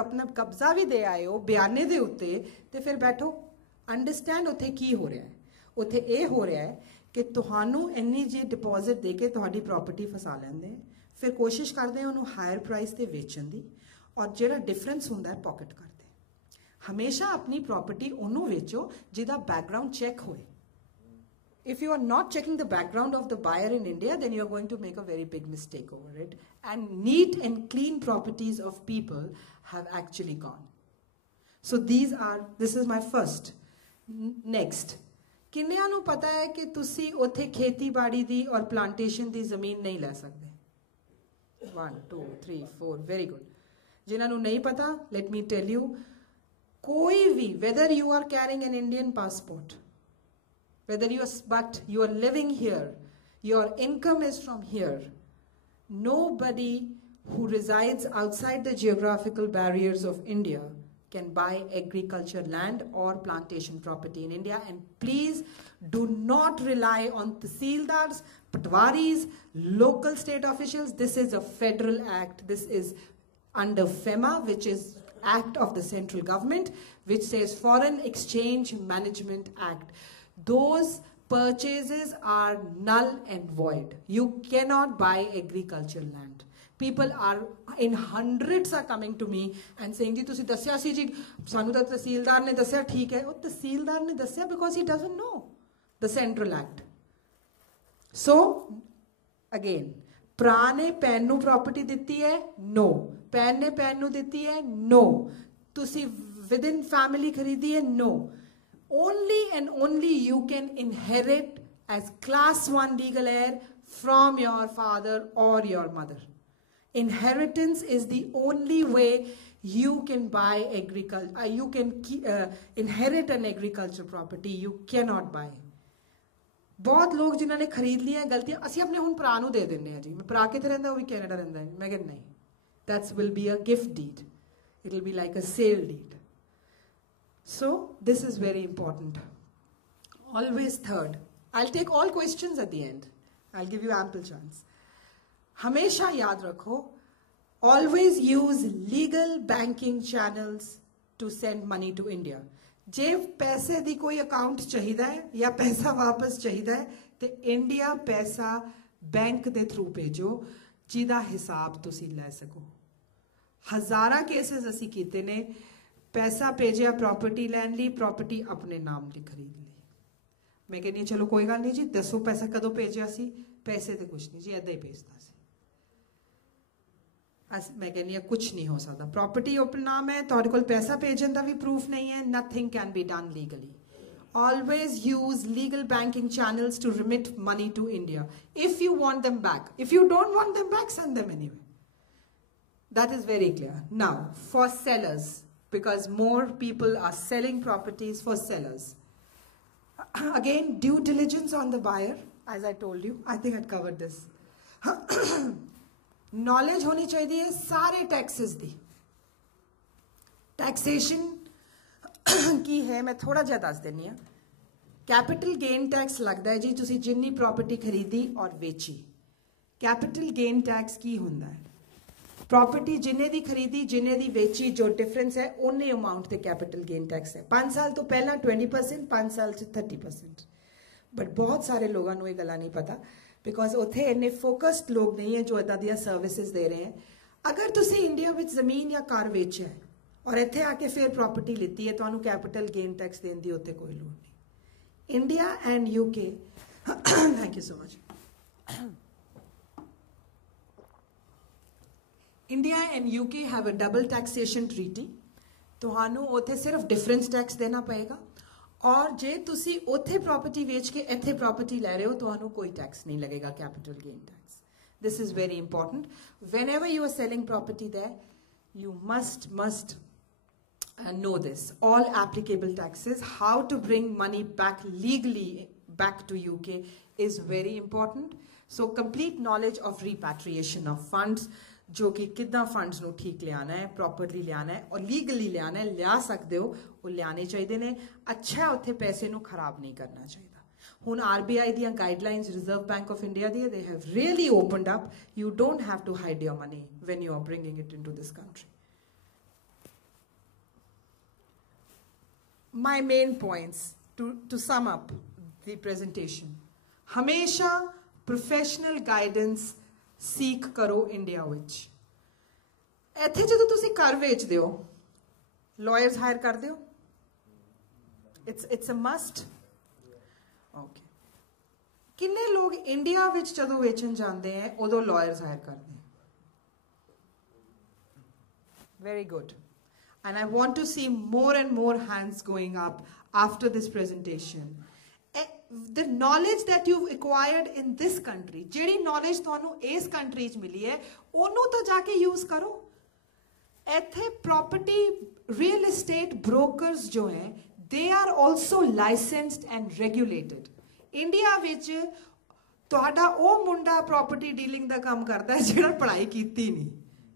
अपना कब्जा भी दे आए हो बयाने दे उत्ते ते फिर बैठो अंडरस्टैंड उत्थे की हो रहा है। उत्थे ये हो रहा है कि तुहानू इन्नी जी डिपॉजिट दे के तुहाडी प्रॉपर्टी फसा लैंदे फिर कोशिश करते हैं उन्होंने हायर प्राइस ते वेचण दी और जिहड़ा डिफरेंस हुंदा है पॉकेट करते। हमेशा अपनी प्रॉपर्टी उन्होंने वेचो जिहदा बैकग्राउंड चेक होए। If you are not checking the background of the buyer in India, then you are going to make a very big mistake over it. And neat and clean properties of people have actually gone. So this is my first. Next. किन्नियां नू पता है कि तुसी उथे खेती बाड़ी दी और प्लांटेशन दी जमीन नहीं ले सकते? 1, 2, 3, 4, very good. जिन्हां नू नहीं पता, let me tell you, कोई भी, whether you are carrying an Indian passport, whether you are living here, your income is from here, nobody who resides outside the geographical barriers of India can buy agriculture land or plantation property in India. And please do not rely on tahsildars, patwaris, local state officials. This is a federal act. This is under FEMA, which is Act of the central government, which says Foreign Exchange Management Act. Those purchases are null and void. You cannot buy agricultural land. People are in hundreds are coming to me and saying, "Ji, तुसी दस्या सी जी, सानू ता तहसीलदार ने दस्या ठीक है." वो तहसीलदार ने दस्या because he doesn't know the central act. So again, ਭਰਾ ਨੇ ਭੈਣ ਨੂੰ property ਦਿੱਤੀ ਹੈ? No. ਭੈਣ ਨੇ ਭੈਣ ਨੂੰ ਦਿੱਤੀ ਹੈ? No. ਤੁਸੀਂ within family ਖਰੀਦੀ ਹੈ? No. Only and only you can inherit as class 1 legal heir from your father or your mother. Inheritance is the only way you can buy agriculture. You can inherit an agriculture property. You cannot buy. बहुत लोग जिन्होंने खरीद लिया गलतियां ਅਸੀਂ ਆਪਣੇ ਹੁਣ ਭਰਾ ਨੂੰ ਦੇ ਦਿੰਨੇ ਆ ਜੀ। ਮੈਂ ਭਰਾ ਕਿੱਥੇ ਰਹਿੰਦਾ? ਉਹ ਵੀ ਕੈਨੇਡਾ ਰਹਿੰਦਾ ਹੈ। ਮੈਂ ਕਹਿੰਦਾ ਨਹੀਂ, that will be a gift deed. It will be like a sale deed. So this is very important. Always third. I'll take all questions at the end. I'll give you ample chance. हमेशा याद रखो, always use legal banking channels to send money to India. जे पैसे दी कोई account चाहिए है या पैसा वापस चाहिए है तो इंडिया पैसा बैंक के थ्रू भेजो जिदा हिसाब तुसी ले सको। हज़ारा केसेस असी कीते ने, पैसा भेजा प्रॉपर्टी लैन ली, प्रॉपर्टी अपने नाम ली खरीद ली। मैं कहनी चलो कोई गल नहीं जी, दसो पैसा कदों भेजा सी? पैसे तो कुछ नहीं जी, ऐदा ही भेजता सी। मैं कहनी कुछ नहीं हो सकता। प्रॉपर्टी अपना नाम है, तुहाडे कोल पैसा भेजन का भी प्रूफ नहीं है। Nothing can be done legally. Always use legal banking channels to remit money to India. If you want them back. If you don't want them back, send them anyway. That is very clear. Now, for sellers, because more people are selling properties for sellers. Again, due diligence on the buyer, as I told you. I think I covered this. Knowledge होनी चाहिए सारे taxes दी। Taxation की है मैं थोड़ा जिहा दस देनी आ। कैपिटल गेन टैक्स लगता है जी तुसी जिन्नी प्रॉपर्टी खरीदी और वेची। कैपिटल गेन टैक्स की हुंदा है? प्रॉपर्टी जिन्ने दी खरीदी जिन्ने दी वेची जो डिफरेंस है उन्ने अमाउंट ते कैपिटल गेन टैक्स है। 5 साल तो पहला 20%, 5 साल से 30%। बट बहुत सारे लोगों को ये गल्लां नहीं पता बिकॉज उत्थे इन्ने फोकस्ड लोग नहीं है जो इदा दी सर्विसेज दे रहे हैं। अगर तुसी इंडिया में जमीन या कार वेचा है और इत्थे आके फिर प्रॉपर्टी लीती है तो कैपिटल गेन टैक्स देने की उत्ते कोई लोड़ नहीं। India and UK thank you so much. India and UK have a double taxation treaty. तुहानू उत्थे सिर्फ डिफरेंस टैक्स देना पएगा और जे तुसी उथे प्रॉपर्टी वेच के इथे प्रॉपर्टी ले रहे हो तो कोई टैक्स नहीं लगेगा, capital gain tax. This is very important. Whenever you are selling property there you must know this. All applicable taxes, how to bring money back legally back to UK is very important. So complete knowledge of repatriation of funds, जो कि कितना funds ਨੂੰ ठीक लियाना है, properly लियाना है और legally लियाना है, लिया सकते हो वो लियाने चाहिए ने। अच्छा उत्थे पैसे ਨੂੰ खराब नहीं करना चाहिए। ਹੁਣ RBI ਦੀਆਂ guidelines, Reserve Bank of India ਦੀਆਂ, they have really opened up. You don't have to hide your money when you are bringing it into this country. my main points to sum up the presentation. हमेशा professional guidance seek करो India ਵਿੱਚ. ਇੱਥੇ ਜਦੋਂ ਤੁਸੀਂ ਘਰ ਵੇਚਦੇ ਹੋ, lawyers hire ਕਰਦੇ ਹੋ? It's a must. Okay. ਕਿੰਨੇ ਲੋਕ ਇੰਡੀਆ ਵਿੱਚ ਜਦੋਂ ਵੇਚਣ ਜਾਂਦੇ ਹੈ ਉਦੋਂ lawyers hire ਕਰਦੇ ਹੈ? Very good. And I want to see more and more hands going up after this presentation. The knowledge that you've acquired in this country, ਜਿਹੜੀ knowledge ਤੁਹਾਨੂੰ ਇਸ country 'ਚ ਮਿਲੀ ਹੈ, ਉਹਨੂੰ ਤਾਂ ਜਾ ਕੇ use ਕਰੋ. ਇੱਥੇ property real estate brokers ਜੋ ਹੈ, they are also licensed and regulated. India ਵਿੱਚ ਤੁਹਾਡਾ ਉਹ ਮੁੰਡਾ property dealing ਦਾ ਕੰਮ ਕਰਦਾ ਹੈ ਜਿਹੜਾ ਪੜ੍ਹਾਈ ਕੀਤੀ ਨਹੀਂ.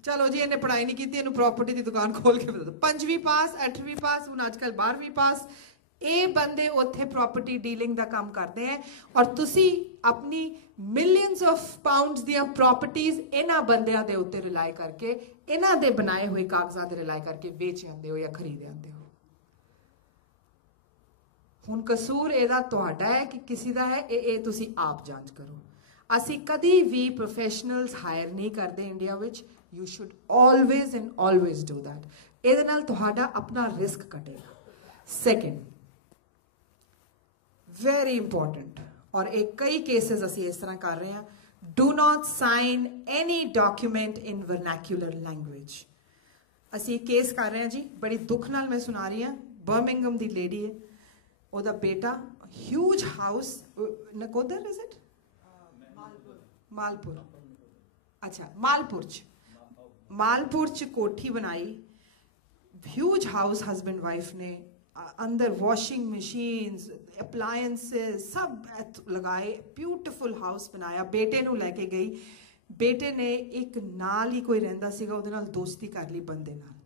चलो जी इन्हें पढ़ाई नहीं की, इन्हें प्रॉपर्टी की दुकान खोल के बता दो. 5वीं पास 8वीं पास हूँ आजकल 12वीं पास, ये बंदे उत्थे प्रॉपर्टी डीलिंग का काम करते हैं और तुसी अपनी मिलियंस ऑफ पाउंड्स दियां प्रॉपर्टीज इन्हां बंदियां दे उत्ते रिलाई करके, इन्हां दे बनाए हुए कागजात दे रिलाई करके वेच आंदे हो या खरीद आंदे हो. हुण कसूर इहदा तुहाडा है कि किसी दा है, ये तुसी आप जांच करो. असी कदी भी प्रोफेशनल्स हायर नहीं करते India which. You should always and always do that. ਇਹਦੇ ਨਾਲ ਤੁਹਾਡਾ ਆਪਣਾ ਰਿਸਕ ਘਟੇਗਾ. Second, very important, और एक कई केसेस ਅਸੀਂ ਇਸ ਤਰ੍ਹਾਂ ਕਰ ਰਹੇ ਹਾਂ. Do not sign any document in vernacular language. ਅਸੀਂ ਕੇਸ ਕਰ ਰਹੇ ਹਾਂ ਜੀ, ਬੜੀ ਦੁੱਖ ਨਾਲ ਮੈਂ ਸੁਣਾ ਰਹੀ ਹਾਂ. ਬਰਮਿੰਗਮ ਦੀ ਲੇਡੀ ਹੈ, ਉਹਦਾ ਬੇਟਾ huge house, Nakodar is it? Malpur. ਅੱਛਾ, ਮਾਲਪੁਰ 'ਚ मालपुर च कोठी बनाई, ह्यूज हाउस, हस्बैंड वाइफ ने अंदर वॉशिंग मशीन्स, अप्लायंसेस सब लगाए, ब्यूटिफुल हाउस बनाया. बेटे नूं लैके गई, बेटे ने एक नाल ही कोई रहिंदा सीगा, उहदे नाल दोस्ती कर ली बंदे नाल.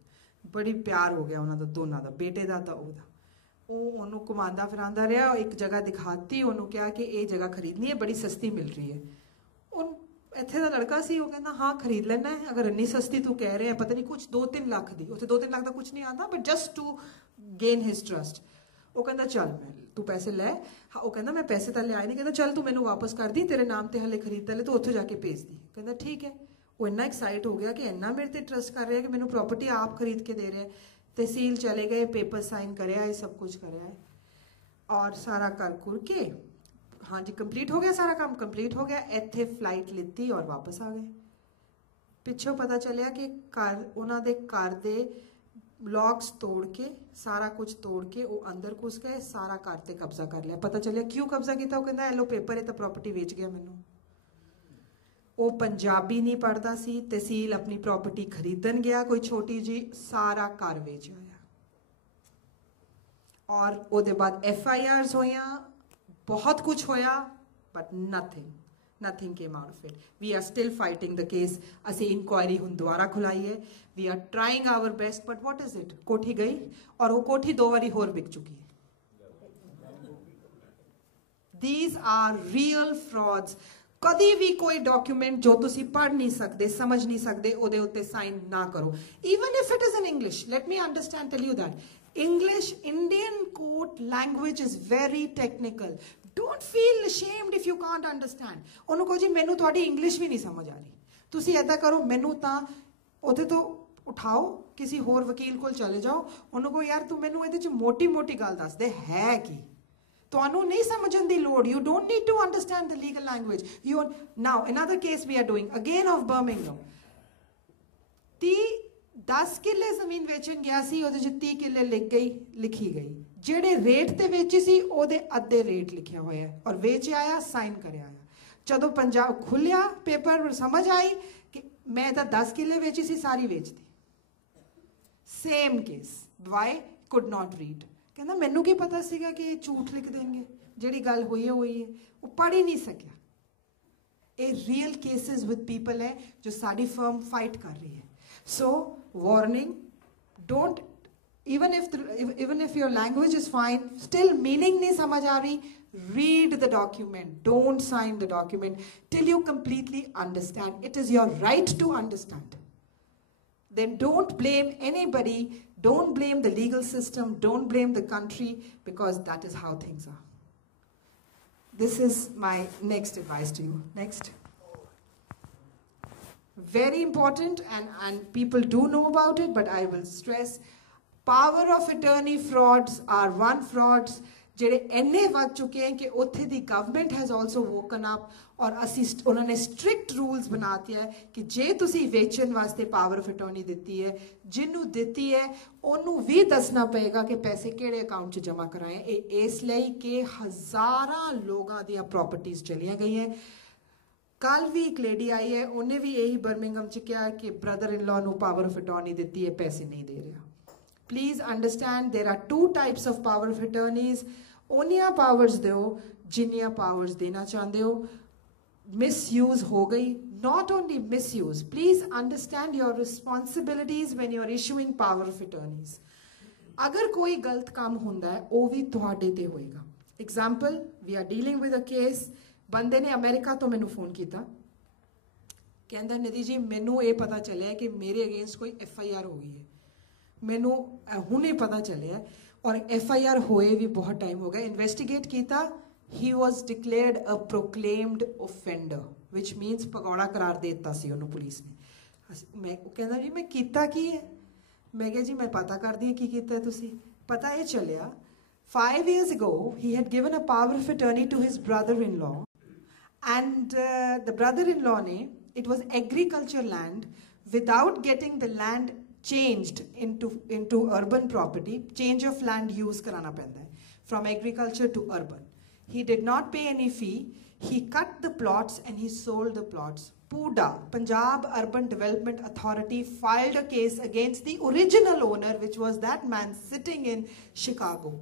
बड़ी प्यार हो गया उन्हां दा दोनां दा, बेटे दा तां ओहदा. ਉਹ ਉਹਨੂੰ ਘੁਮਾਉਂਦਾ ਫਿਰਾਂਦਾ ਰਿਹਾ, ਇੱਕ ਜਗ੍ਹਾ ਦਿਖਾਤੀ, ਉਹਨੂੰ ਕਿਹਾ ਕਿ ਇਹ ਜਗ੍ਹਾ ਖਰੀਦਣੀ ਹੈ, ਬੜੀ ਸਸਤੀ ਮਿਲ ਰਹੀ ਹੈ. ਉਹ ਇੱਥੇ ਦਾ ਲੜਕਾ ਸੀ, ਉਹ ਕਹਿੰਦਾ ਹਾਂ ਖਰੀਦ ਲੈਣਾ ਹੈ, ਅਗਰ ਇੰਨੀ ਸਸਤੀ ਤੂੰ ਕਹਿ ਰਿਹਾ, ਪਤਾ ਨਹੀਂ ਕੁਝ 2-3 ਲੱਖ ਦੀ. ਉੱਥੇ 2-3 ਲੱਖ ਦਾ ਕੁਝ ਨਹੀਂ ਆਉਂਦਾ, but just to gain his trust. ਉਹ ਕਹਿੰਦਾ ਚੱਲ ਮੈਂ, ਤੂੰ ਪੈਸੇ ਲੈ. ਹਾਂ, ਉਹ ਕਹਿੰਦਾ ਮੈਂ ਪੈਸੇ ਤਾਂ ਲਿਆਏ ਨਹੀਂ. ਕਹਿੰਦਾ ਚੱਲ ਤੂੰ ਮੈਨੂੰ ਵਾਪਸ ਕਰ ਦੀ, ਤੇਰੇ ਨਾਮ ਤੇ ਹਲੇ ਖਰੀਦ ਲੈ, ਤੂੰ ਉੱਥੇ ਜਾ ਕੇ ਭੇਜ ਦੀ. ਕਹਿੰਦਾ ਠੀਕ ਹੈ. ਉਹ ਇੰਨਾ ਐਕਸਾਈਟ ਹੋ ਗਿਆ ਕਿ ਇੰਨਾ ਮੇਰੇ ਤੇ ਟਰਸਟ ਕਰ ਰਿਹਾ ਕਿ ਮੈਨੂੰ ਪ੍ਰੋਪਰਟੀ ਆਪ ਖਰੀਦ ਕੇ ਦੇ ਰਿਹਾ. ਤਹਿਸੀਲ ਚਲੇ ਗਏ, ਪੇपर ਸਾਈਨ ਕਰਿਆ, ਇਹ सब कुछ करिया है और सारा कर कुर के हाँ जी कंप्लीट हो गया, सारा काम कंप्लीट हो गया. इत्थे फ्लाइट लिती और वापस आ गए. पिछों पता चलिया कि घर उन्होंने घर दे लॉक्स तोड़ के, सारा कुछ तोड़ के वो अंदर घुस गए, सारा घर ते कब्जा कर लिया. पता चलिया क्यों कब्जा किया, वो कहता लो पेपर है तो प्रॉपर्टी वेच गया मैनू. वो पंजाबी नहीं पढ़ता सी, तहसील अपनी प्रॉपर्टी खरीदन गया कोई छोटी जी, सारा घर वेच आया. और उसके बाद FIRs होया, बहुत कुछ होया, but nothing came out of it. We are still fighting the case. असी इंक्वायरी हुण दोबारा खुलाई है. We are trying our best, but what is it, कोठी गई और वो कोठी 2 बारी होर बिक चुकी है. These are real frauds. कदी भी कोई डॉक्यूमेंट जो तुसी पढ़ नहीं सकते, समझ नहीं सकते, ਉਹਦੇ ਉੱਤੇ साइन ना करो. Even if it is in English, let me understand, tell you that English, Indian court language is very technical. Don't feel ashamed if you can't understand. ਉਹਨੂੰ ਕਹੋ ਜੀ ਮੈਨੂੰ ਤੁਹਾਡੀ ਇੰਗਲਿਸ਼ ਵੀ ਨਹੀਂ ਸਮਝ ਆ ਰਹੀ. ਤੁਸੀਂ ਐਦਾਂ ਕਰੋ, ਮੈਨੂੰ ਤਾਂ ਉਹਦੇ ਤੋਂ ਉਠਾਓ, ਕਿਸੇ ਹੋਰ ਵਕੀਲ ਕੋਲ ਚਲੇ ਜਾਓ, ਉਹਨੂੰ ਕਹੋ ਯਾਰ ਤੂੰ ਮੈਨੂੰ ਇਹਦੇ 'ਚ ਮੋਟੀ ਗੱਲ ਦੱਸ ਦੇ, ਹੈ ਕੀ ਤੁਹਾਨੂੰ ਨਹੀਂ ਸਮਝਣ ਦੀ ਲੋੜ. You don't need to understand the legal language. Now another case we are doing again of Birmingham. 10 ਕਿੱਲੇ ਜ਼ਮੀਨ ਵੇਚਣ ਗਿਆ ਸੀ, ਉਹਦੇ 'ਚ 30 ਕਿੱਲੇ ਲਿਖੀ ਗਈ. ਜਿਹੜੇ ਰੇਟ ਤੇ ਵੇਚੀ ਸੀ ਉਹਦੇ ਅੱਧੇ ਰੇਟ ਲਿਖਿਆ ਹੋਇਆ ਔਰ ਵੇਚ ਆਇਆ, ਸਾਈਨ ਕਰਿਆ ਆਇਆ. ਜਦੋਂ ਪੰਜਾਬ ਖੁੱਲਿਆ ਪੇਪਰ, ਸਮਝ ਆਈ ਕਿ ਮੈਂ ਤਾਂ 10 ਕਿੱਲੇ ਵੇਚੀ ਸੀ, ਸਾਰੀ ਵੇਚਦੀ. Same case. Why could not read. ਕਹਿੰਦਾ ਮੈਨੂੰ ਕੀ ਪਤਾ ਸੀਗਾ ਕਿ ਇਹ ਝੂਠ ਲਿਖ ਦੇਣਗੇ, ਜਿਹੜੀ ਗੱਲ ਹੋਈ ਹੈ ਉਹ ਪੜ੍ਹ ਹੀ ਨਹੀਂ ਸਕਿਆ. ਇਹ ਰੀਅਲ ਕੇਸਿਸ ਵਿਦ ਪੀਪਲ ਹੈ ਜੋ ਸਾਡੀ ਫਰਮ ਫਾਈਟ ਕਰ ਰਹੀ ਹੈ. So warning, don't, even if your language is fine, still meaning nahi samajh aa rahi, read the document. Don't sign the document till you completely understand. It is your right to understand. then don't blame anybody, don't blame the legal system, don't blame the country, because that is how things are. This is my next advice to you. Next. Very important, and people do know about it, but I will stress, power of attorney frauds are one frauds ਜਿਹੜੇ ਇੰਨੇ ਵੱਧ ਚੁੱਕੇ हैं कि ਉੱਥੇ ਦੀ government has also woken up ਔਰ ਅਸੀਂ ਉਹਨਾਂ ਨੇ strict rules ਬਣਾਤੇ ਹੈ ਕਿ ਜੇ ਤੁਸੀਂ ਵੇਚਣ ਵਾਸਤੇ power of attorney ਦਿੱਤੀ ਹੈ, ਜਿਹਨੂੰ ਦਿੱਤੀ ਹੈ ਉਹਨੂੰ ਵੀ ਦੱਸਣਾ ਪਏਗਾ ਕਿ ਪੈਸੇ ਕਿਹੜੇ ਅਕਾਊਂਟ 'ਚ ਜਮ੍ਹਾਂ ਕਰਾਏ। ਇਹ ਇਸ ਲਈ ਕਿ ਹਜ਼ਾਰਾਂ ਲੋਕਾਂ ਦੀਆਂ properties ਚਲੀਆਂ ਗਈਆਂ। ਕੱਲ ਵੀ ਇੱਕ ਲੇਡੀ ਆਈ ਹੈ, ਉਹਨੇ ਵੀ ਇਹੀ ਬਰਮਿੰਗਮ 'ਚ ਕਿਹਾ ਕਿ brother in law ਨੂੰ power of attorney ਦਿੱਤੀ ਹੈ, ਪੈਸੇ ਨਹੀਂ ਦੇ ਰਿਹਾ। Please understand there are two types of power of attorneys. ओनिया पावर्स दो जिन्निया पावर्स देना चाहते हो। Misuse हो गई, not only misuse, please understand your responsibilities when you are issuing power of attorneys. अगर कोई गलत काम होंदा है वो भी तुहाडे ते होएगा। Example, we are dealing with a case, बंदे ने अमेरिका तो मैनू फोन किया, कहंदा निधि जी मैनू ये पता चलिया कि मेरे अगेंस्ट कोई FIR हो गई है, मैनू हुणे पता चलिया और FIR होए भी बहुत टाइम हो गया। इन्वेस्टिगेट किया, he was declared a proclaimed offender, which means pakora करार दे दिता सी उन्होंने पुलिस ने। मैं कहना जी मैं कीता की है, मैं कहा जी मैं पता कर दी की कीता है तुसी। पता ये चलिया 5 years ago he had given a power of attorney to his brother-in-law, and the brother-in-law ने, it was agriculture land, without getting the land changed into urban property, change of land use karana penda hai from agriculture to urban. He did not pay any fee. He cut the plots and he sold the plots. PUDA, Punjab Urban Development Authority, filed a case against the original owner, which was that man sitting in Chicago.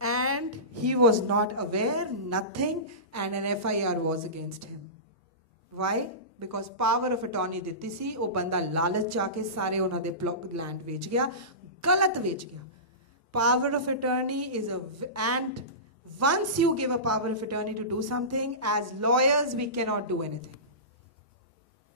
And he was not aware, nothing, and an FIR was against him. Why? Because power of attorney ਦਿੱਤੀ ਸੀ, ਉਹ ਬੰਦਾ ਲਾਲਚ ਚਾ ਕੇ ਸਾਰੇ ਉਹਨਾਂ ਦੇ land ਵੇਚ ਗਿਆ, ਗਲਤ ਵੇਚ ਗਿਆ। Power of attorney is and once you give a power of attorney to do something, as lawyers we cannot do anything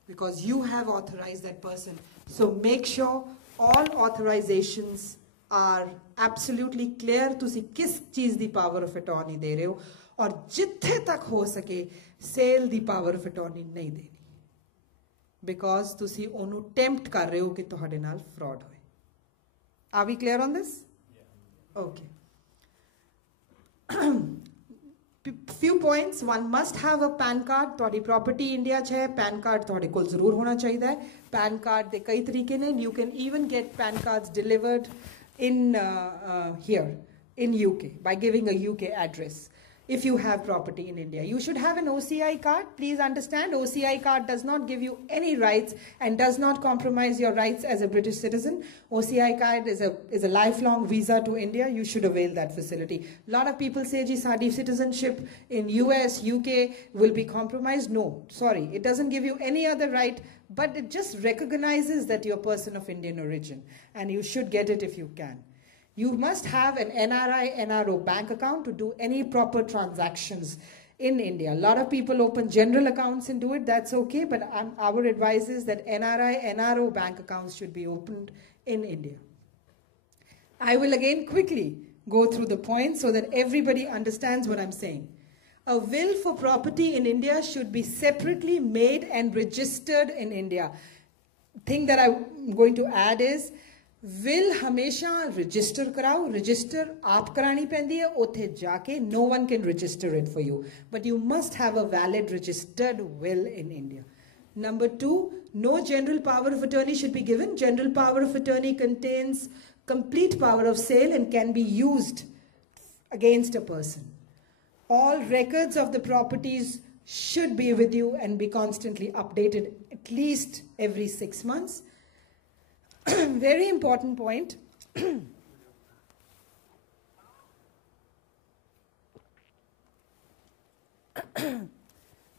because you have authorized that person. So make sure all authorizations are absolutely clear, ਤੁਸੀਂ ਕਿਸ ਚੀਜ਼ ਦੀ power of attorney ਦੇ ਰਹੇ ਹੋ, और जिथे तक हो सके sale the power of attorney नहीं देनी, बिकॉज तुसी ओनू टेम्प्ट कर रहे हो कि तुहाडे नाल फ्रॉड होए। Are we clear on this? Okay. few points. One must have a PAN card. तुहाडी प्रॉपर्टी इंडिया च है, PAN card तुहाडे कोल जरूर होना चाहिए है। PAN card दे कई तरीके ने, you can even get PAN cards delivered in here in UK by giving a UK address. If you have property in India, you should have an OCI card. Please understand, OCI card does not give you any rights and does not compromise your rights as a British citizen. OCI card is a lifelong visa to India. You should avail that facility. A lot of people say, "Ji, saadi citizenship in US, UK will be compromised." No, sorry, it doesn't give you any other right, but it just recognizes that you're a person of Indian origin, and you should get it if you can. You must have an NRI, NRO bank account to do any proper transactions in India. A lot of people open general accounts and do it, that's okay, but our advice is that NRI, NRO bank accounts should be opened in India. I will again quickly go through the points so that everybody understands what I'm saying. A will for property in India should be separately made and registered in India. Thing that I'm going to add is, will हमेशा register कराओ, register आप करानी पैंदी है, उथे जाके no one can register it for you, but you must have a valid registered will in India. Number 2, no general power of attorney should be given. General power of attorney contains complete power of sale and can be used against a person. All records of the properties should be with you and be constantly updated at least every 6 months. Very important point.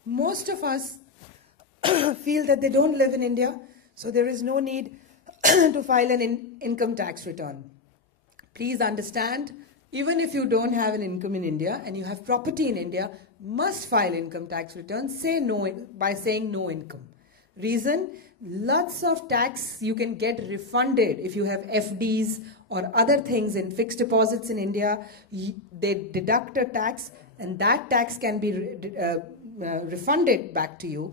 Most of us feel that they don't live in India, so there is no need to file an income tax return. Please understand, even if you don't have an income in India and you have property in India, must file income tax return. Say no by saying no income. Reason, lots of tax you can get refunded if you have FDs or other things in fixed deposits in India. They deduct a tax and that tax can be refunded back to you,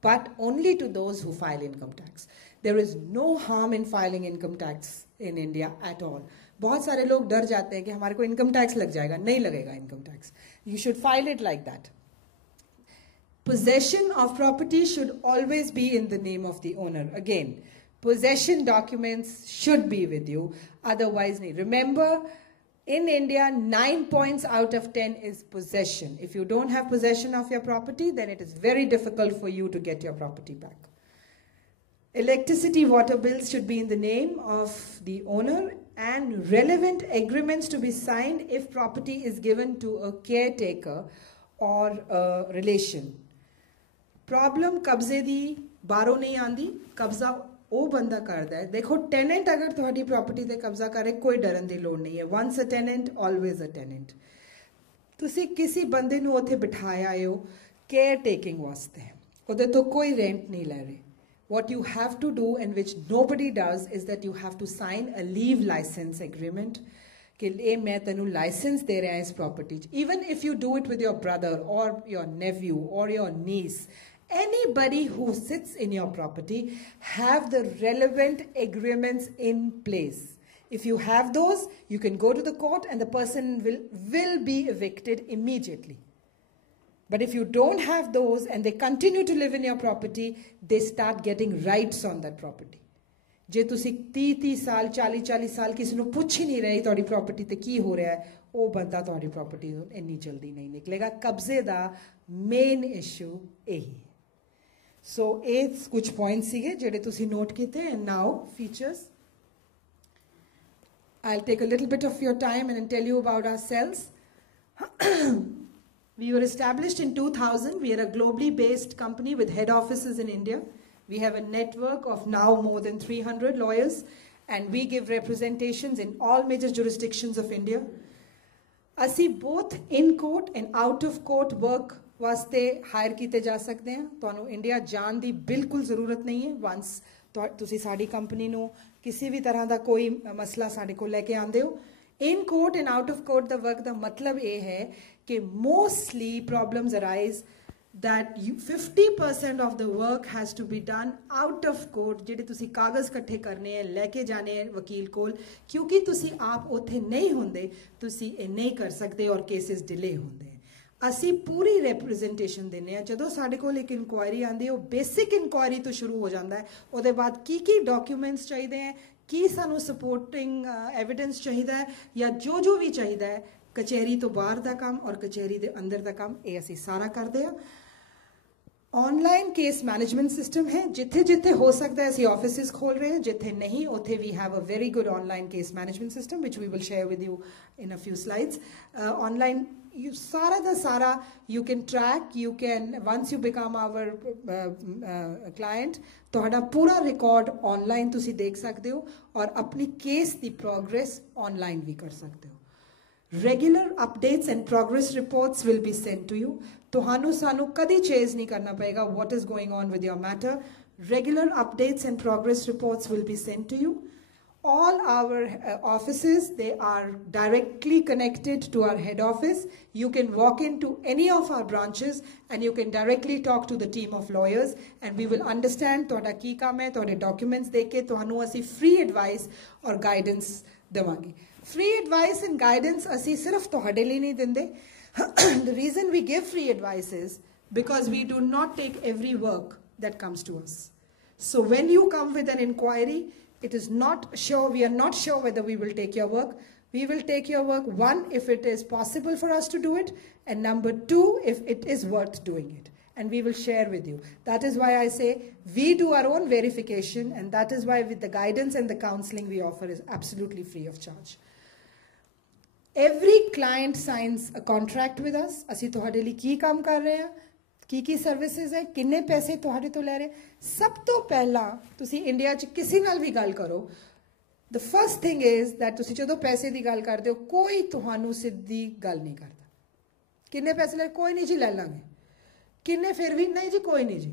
but only to those who file income tax. There is no harm in filing income tax in India at all. बहुत सारे लोग डर जाते हैं कि हमारे को income tax लग जाएगा. नहीं लगेगा income tax. You should file it like that. Possession of property should always be in the name of the owner. Again, possession documents should be with you. Otherwise, nahi. Remember, in India, 9 points out of 10 is possession. If you don't have possession of your property, then it is very difficult for you to get your property back. Electricity, water bills should be in the name of the owner, and relevant agreements to be signed if property is given to a caretaker or a relation. Problem कब्जे दी बारों नहीं आंदी, कब्जा वो बंदा करता है. देखो, tenant अगर तुम्हारी प्रॉपर्टी ते कब्जा करे, कोई डरन दी लोड़ नहीं है. Once a tenant always a tenant. तुसी किसी बंदे नू उत्थे बिठाया हो केयर टेकिंग वास्ते, उहदे तो कोई रेंट नहीं ले रहे. What you have to do, and which nobody does, is that you have to sign a leave license agreement. कि मैं तेनू लाइसेंस दे रहा है इस property. Even if you do it with your brother or your nephew or your niece, anybody who sits in your property, have the relevant agreements in place. If you have those, you can go to the court and the person will be evicted immediately. But if you don't have those and they continue to live in your property, they start getting rights on that property. जे तुसी 30 साल 40 साल किसी ਨੂੰ ਪੁੱਛ ਹੀ ਨਹੀਂ ਰਹੇ ਤੁਹਾਡੀ property ਤੇ ਕੀ ਹੋ ਰਿਹਾ ਹੈ, ਉਹ ਬੰਦਾ ਤੁਹਾਡੀ ਪ੍ਰਾਪਰਟੀ ਤੋਂ ਇੰਨੀ ਜਲਦੀ ਨਹੀਂ ਨਿਕਲੇਗਾ. ਕਬਜ਼ੇ ਦਾ ਮੇਨ ਇਸ਼ੂ ਇਹੀ ਹੈ. ਸੋ ਇਹ ਕੁਝ ਪੁਆਇੰਟਸ ਸੀਗੇ ਜਿਹੜੇ ਤੁਸੀਂ ਨੋਟ ਕੀਤੇ. And now features. I'll take a little bit of your time and tell you about ourselves. We were established in 2000. We are a globally based company with head offices in India. We have a network of now more than 300 lawyers, and we give representations in all major jurisdictions of India. ਅਸੀਂ both in court and out of court work ਵਾਸਤੇ hire ਕੀਤੇ ਜਾ ਸਕਦੇ ਹਾਂ. ਤੁਹਾਨੂੰ India ਜਾਣ ਦੀ ਬਿਲਕੁਲ ਜ਼ਰੂਰਤ ਨਹੀਂ ਹੈ. ਵੰਸ ਤੁਸੀਂ ਸਾਡੀ ਕੰਪਨੀ ਨੂੰ ਕਿਸੇ ਵੀ ਤਰ੍ਹਾਂ ਦਾ ਕੋਈ ਮਸਲਾ ਸਾਡੇ ਕੋਲ ਲੈ ਕੇ ਆਉਂਦੇ ਹੋ, in court and out of court ਦਾ ਵਰਕ ਦਾ ਮਤਲਬ ਇਹ ਹੈ ਕਿ mostly problems arise that 50% of the work has to be done out of court. ਜਿਹੜੇ ਤੁਸੀਂ ਕਾਗਜ਼ ਇਕੱਠੇ ਕਰਨੇ ਹੈ, ਲੈ ਕੇ ਜਾਣੇ ਹੈ ਵਕੀਲ ਕੋਲ, ਕਿਉਂਕਿ ਤੁਸੀਂ ਆਪ ਉੱਥੇ ਨਹੀਂ ਹੁੰਦੇ, ਤੁਸੀਂ ਇਹ ਨਹੀਂ ਕਰ ਸਕਦੇ ਔਰ ਕੇਸਿਸ ਡਿਲੇ ਹੁੰਦੇ. ਅਸੀਂ ਪੂਰੀ ਰਿਪਰੈਜ਼ੈਂਟੇਸ਼ਨ ਦਿੰਦੇ ਹਾਂ. ਜਦੋਂ ਸਾਡੇ ਕੋਲ ਇੱਕ ਇਨਕੁਆਇਰੀ ਆਉਂਦੀ ਹੈ, ਉਹ ਬੇਸਿਕ ਇਨਕੁਆਇਰੀ ਤੋਂ ਸ਼ੁਰੂ ਹੋ ਜਾਂਦਾ ਹੈ. ਉਹਦੇ ਬਾਅਦ ਕੀ ਡਾਕੂਮੈਂਟਸ ਚਾਹੀਦੇ ਹੈ, ਕੀ ਸਾਨੂੰ ਸਪੋਰਟਿੰਗ ਐਵੀਡੈਂਸ ਚਾਹੀਦਾ ਹੈ, ਜਾਂ ਜੋ ਵੀ ਚਾਹੀਦਾ ਹੈ, ਕਚਹਿਰੀ ਤੋਂ ਬਾਹਰ ਦਾ ਕੰਮ ਔਰ ਕਚਹਿਰੀ ਦੇ ਅੰਦਰ ਦਾ ਕੰਮ, ਇਹ ਅਸੀਂ ਸਾਰਾ ਕਰਦੇ ਹਾਂ. ऑनलाइन केस मैनेजमेंट सिस्टम है. जिथे जिथे हो सकता है ਅਸੀਂ ऑफिसेस खोल रहे हैं, जिथे नहीं उथे we have a very good online case management system which we will share with you in a few slides. Online you सारा da सारा you can track, you can once you become our client ਤੁਹਾਡਾ ਪੂਰਾ record online ਤੁਸੀਂ ਦੇਖ ਸਕਦੇ ਹੋ ਔਰ ਆਪਣੀ ਕੇਸ ਦੀ ਪ੍ਰੋਗਰੈਸ ਆਨਲਾਈਨ ਵੀ ਕਰ ਸਕਦੇ ਹੋ. Regular updates and progress reports will be sent to you. ਤੁਹਾਨੂੰ ਸਾਨੂੰ ਕਦੀ ਚੇਜ਼ ਨਹੀਂ ਕਰਨਾ ਪਏਗਾ what is going on with your matter. Regular updates and progress reports will be sent to you. All our offices, they are directly connected to our head office. You can walk into any of our branches and you can directly talk to the team of lawyers and we will understand ਤੁਹਾਡਾ ਕੀ ਕੰਮ ਹੈ. ਤੁਹਾਡੇ documents ਦੇਖ ਕੇ ਤੁਹਾਨੂੰ ਅਸੀਂ free advice or guidance ਦੇਵਾਂਗੇ. Free advice and guidance ਅਸੀਂ ਸਿਰਫ ਤੁਹਾਡੇ ਲਈ ਨਹੀਂ ਦਿੰਦੇ. The reason we give free advice is because we do not take every work that comes to us. So when you come with an inquiry, it is not sure, we are not sure whether we will take your work. We will take your work, one, if it is possible for us to do it, and number two, if it is worth doing it. And we will share with you. That is why I say we do our own verification, and that is why with the guidance and the counseling we offer is absolutely free of charge. Every client signs a contract with us. ਅਸੀਂ ਤੁਹਾਡੇ ਲਈ ਕੀ ਕੰਮ ਕਰ ਰਹੇ ਹਾਂ, ਕੀ services ਹੈ, ਕਿੰਨੇ ਪੈਸੇ ਤੁਹਾਡੇ ਤੋਂ ਲੈ ਰਹੇ. ਸਭ ਤੋਂ ਪਹਿਲਾਂ ਤੁਸੀਂ ਇੰਡੀਆ 'ਚ ਕਿਸੇ ਨਾਲ ਵੀ ਗੱਲ ਕਰੋ, the first thing is that ਤੁਸੀਂ ਜਦੋਂ ਪੈਸੇ ਦੀ ਗੱਲ ਕਰਦੇ ਹੋ, ਕੋਈ ਤੁਹਾਨੂੰ ਸਿੱਧੀ ਗੱਲ ਨਹੀਂ ਕਰਦਾ. ਕਿੰਨੇ ਪੈਸੇ ਲੈ, ਕੋਈ ਨਹੀਂ ਜੀ ਲੈ ਲਾਂਗੇ. ਕਿੰਨੇ, ਫਿਰ ਵੀ ਨਹੀਂ ਜੀ, ਕੋਈ ਨਹੀਂ ਜੀ.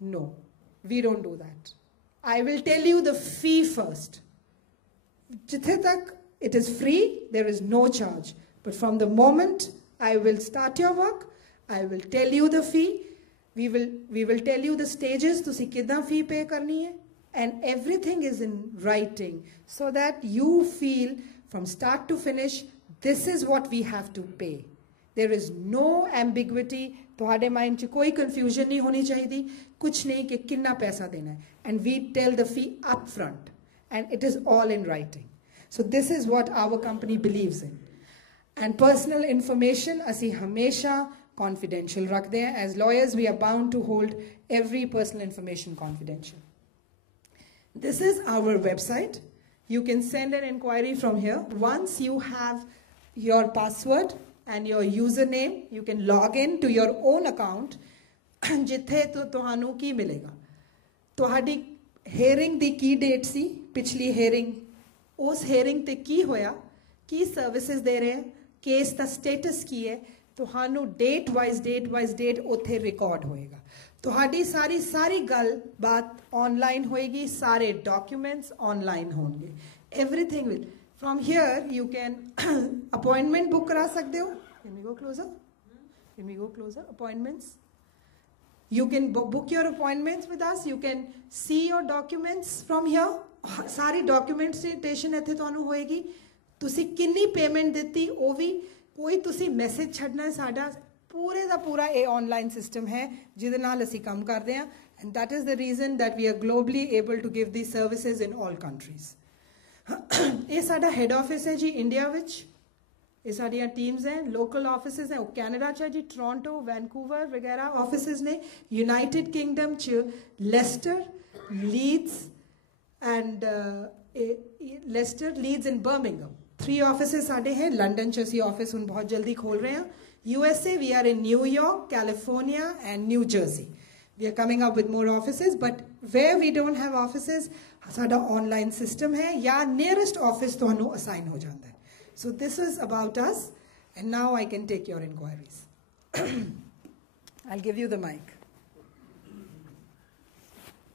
No, we don't do that. I will tell you the fee first. Jithe tak it is free, there is no charge. But from the moment I will start your work, I will tell you the fee. We will tell you the stages to see kidna fee pay karni hai, and everything is in writing so that you feel from start to finish this is what we have to pay. There is no ambiguity. ਤੁਹਾਡੇ mind 'ਚ ਕੋਈ confusion ਨਹੀਂ ਹੋਣੀ ਚਾਹੀਦੀ, ਕੁਛ ਨਹੀਂ ਕਿ ਕਿੰਨਾ ਪੈਸਾ ਦੇਣਾ ਹੈ, and we tell the fee up front and it is all in writing. So this is what our company believes in. And personal information ਅਸੀਂ ਹਮੇਸ਼ਾ confidential ਰੱਖਦੇ ਹਾਂ. As lawyers we are bound to hold every personal information confidential. This is our website. You can send an inquiry from here. Once you have your password and your username, you can log in to your own account. ਜਿੱਥੇ ਤੋਂ ਤੁਹਾਨੂੰ ਕੀ ਮਿਲੇਗਾ, ਤੁਹਾਡੀ hearing ਦੀ ਕੀ date ਸੀ, ਪਿਛਲੀ hearing, ਉਸ hearing ਤੇ ਕੀ ਹੋਇਆ, ਕੀ services ਦੇ ਰਹੇ, ਕੇਸ ਦਾ status ਕੀ ਹੈ, ਤੁਹਾਨੂੰ date wise date ਉੱਥੇ record ਹੋਏਗਾ. ਤੁਹਾਡੀ ਸਾਰੀ ਗੱਲ ਬਾਤ online ਹੋਏਗੀ, ਸਾਰੇ documents online ਹੋਣਗੇ. Everything will. From here, you can appointment book करा सकते हो. Can we go closer? Can we go closer? Appointments. You can book your appointments with us. You can see your documents from here. सारी documentation ਇੱਥੇ ਤੁਹਾਨੂੰ ਹੋਏਗੀ. ਤੁਸੀਂ ਕਿੰਨੀ payment ਦਿੱਤੀ ਉਹ ਵੀ, ਕੋਈ ਤੁਸੀਂ message ਛੱਡਣਾ ਹੈ, ਸਾਡਾ ਪੂਰੇ ਦਾ ਪੂਰਾ ਇਹ online system ਹੈ ਜਿਹਦੇ ਨਾਲ ਅਸੀਂ ਕੰਮ ਕਰਦੇ ਹਾਂ. And that is the reason that we are globally able to give these services in all countries. ਇਹ ਸਾਡਾ ਹੈਡ ਆਫਿਸ ਹੈ ਜੀ ਇੰਡੀਆ ਵਿੱਚ, ਇਹ ਸਾਡੀਆਂ ਟੀਮਸ ਹੈ, ਲੋਕਲ ਆਫਿਸਿਸ ਹੈ, ਉਹ ਕੈਨੇਡਾ 'ਚ ਹੈ ਜੀ, ਟੋਰਾਂਟੋ, ਵੈਨਕੂਵਰ ਵਗੈਰਾ ਆਫਿਸਿਸ ਨੇ, ਯੂਨਾਈਟਿਡ ਕਿੰਗਡਮ 'ਚ Leicester, leads and Leicester, leads and Birmingham, 3 offices ਸਾਡੇ ਹੈ. ਲੰਡਨ 'ਚ ਅਸੀਂ ਆਫਿਸ ਹੁਣ ਬਹੁਤ ਜਲਦੀ ਖੋਲ ਰਹੇ ਹਾਂ. USA we are in New York, California and New Jersey. We are coming up with more offices, but where we don't have offices, साडा online system है या nearest office तो हनु assign हो जाता है. So this is about us, and now I can take your inquiries. I'll give you the mic.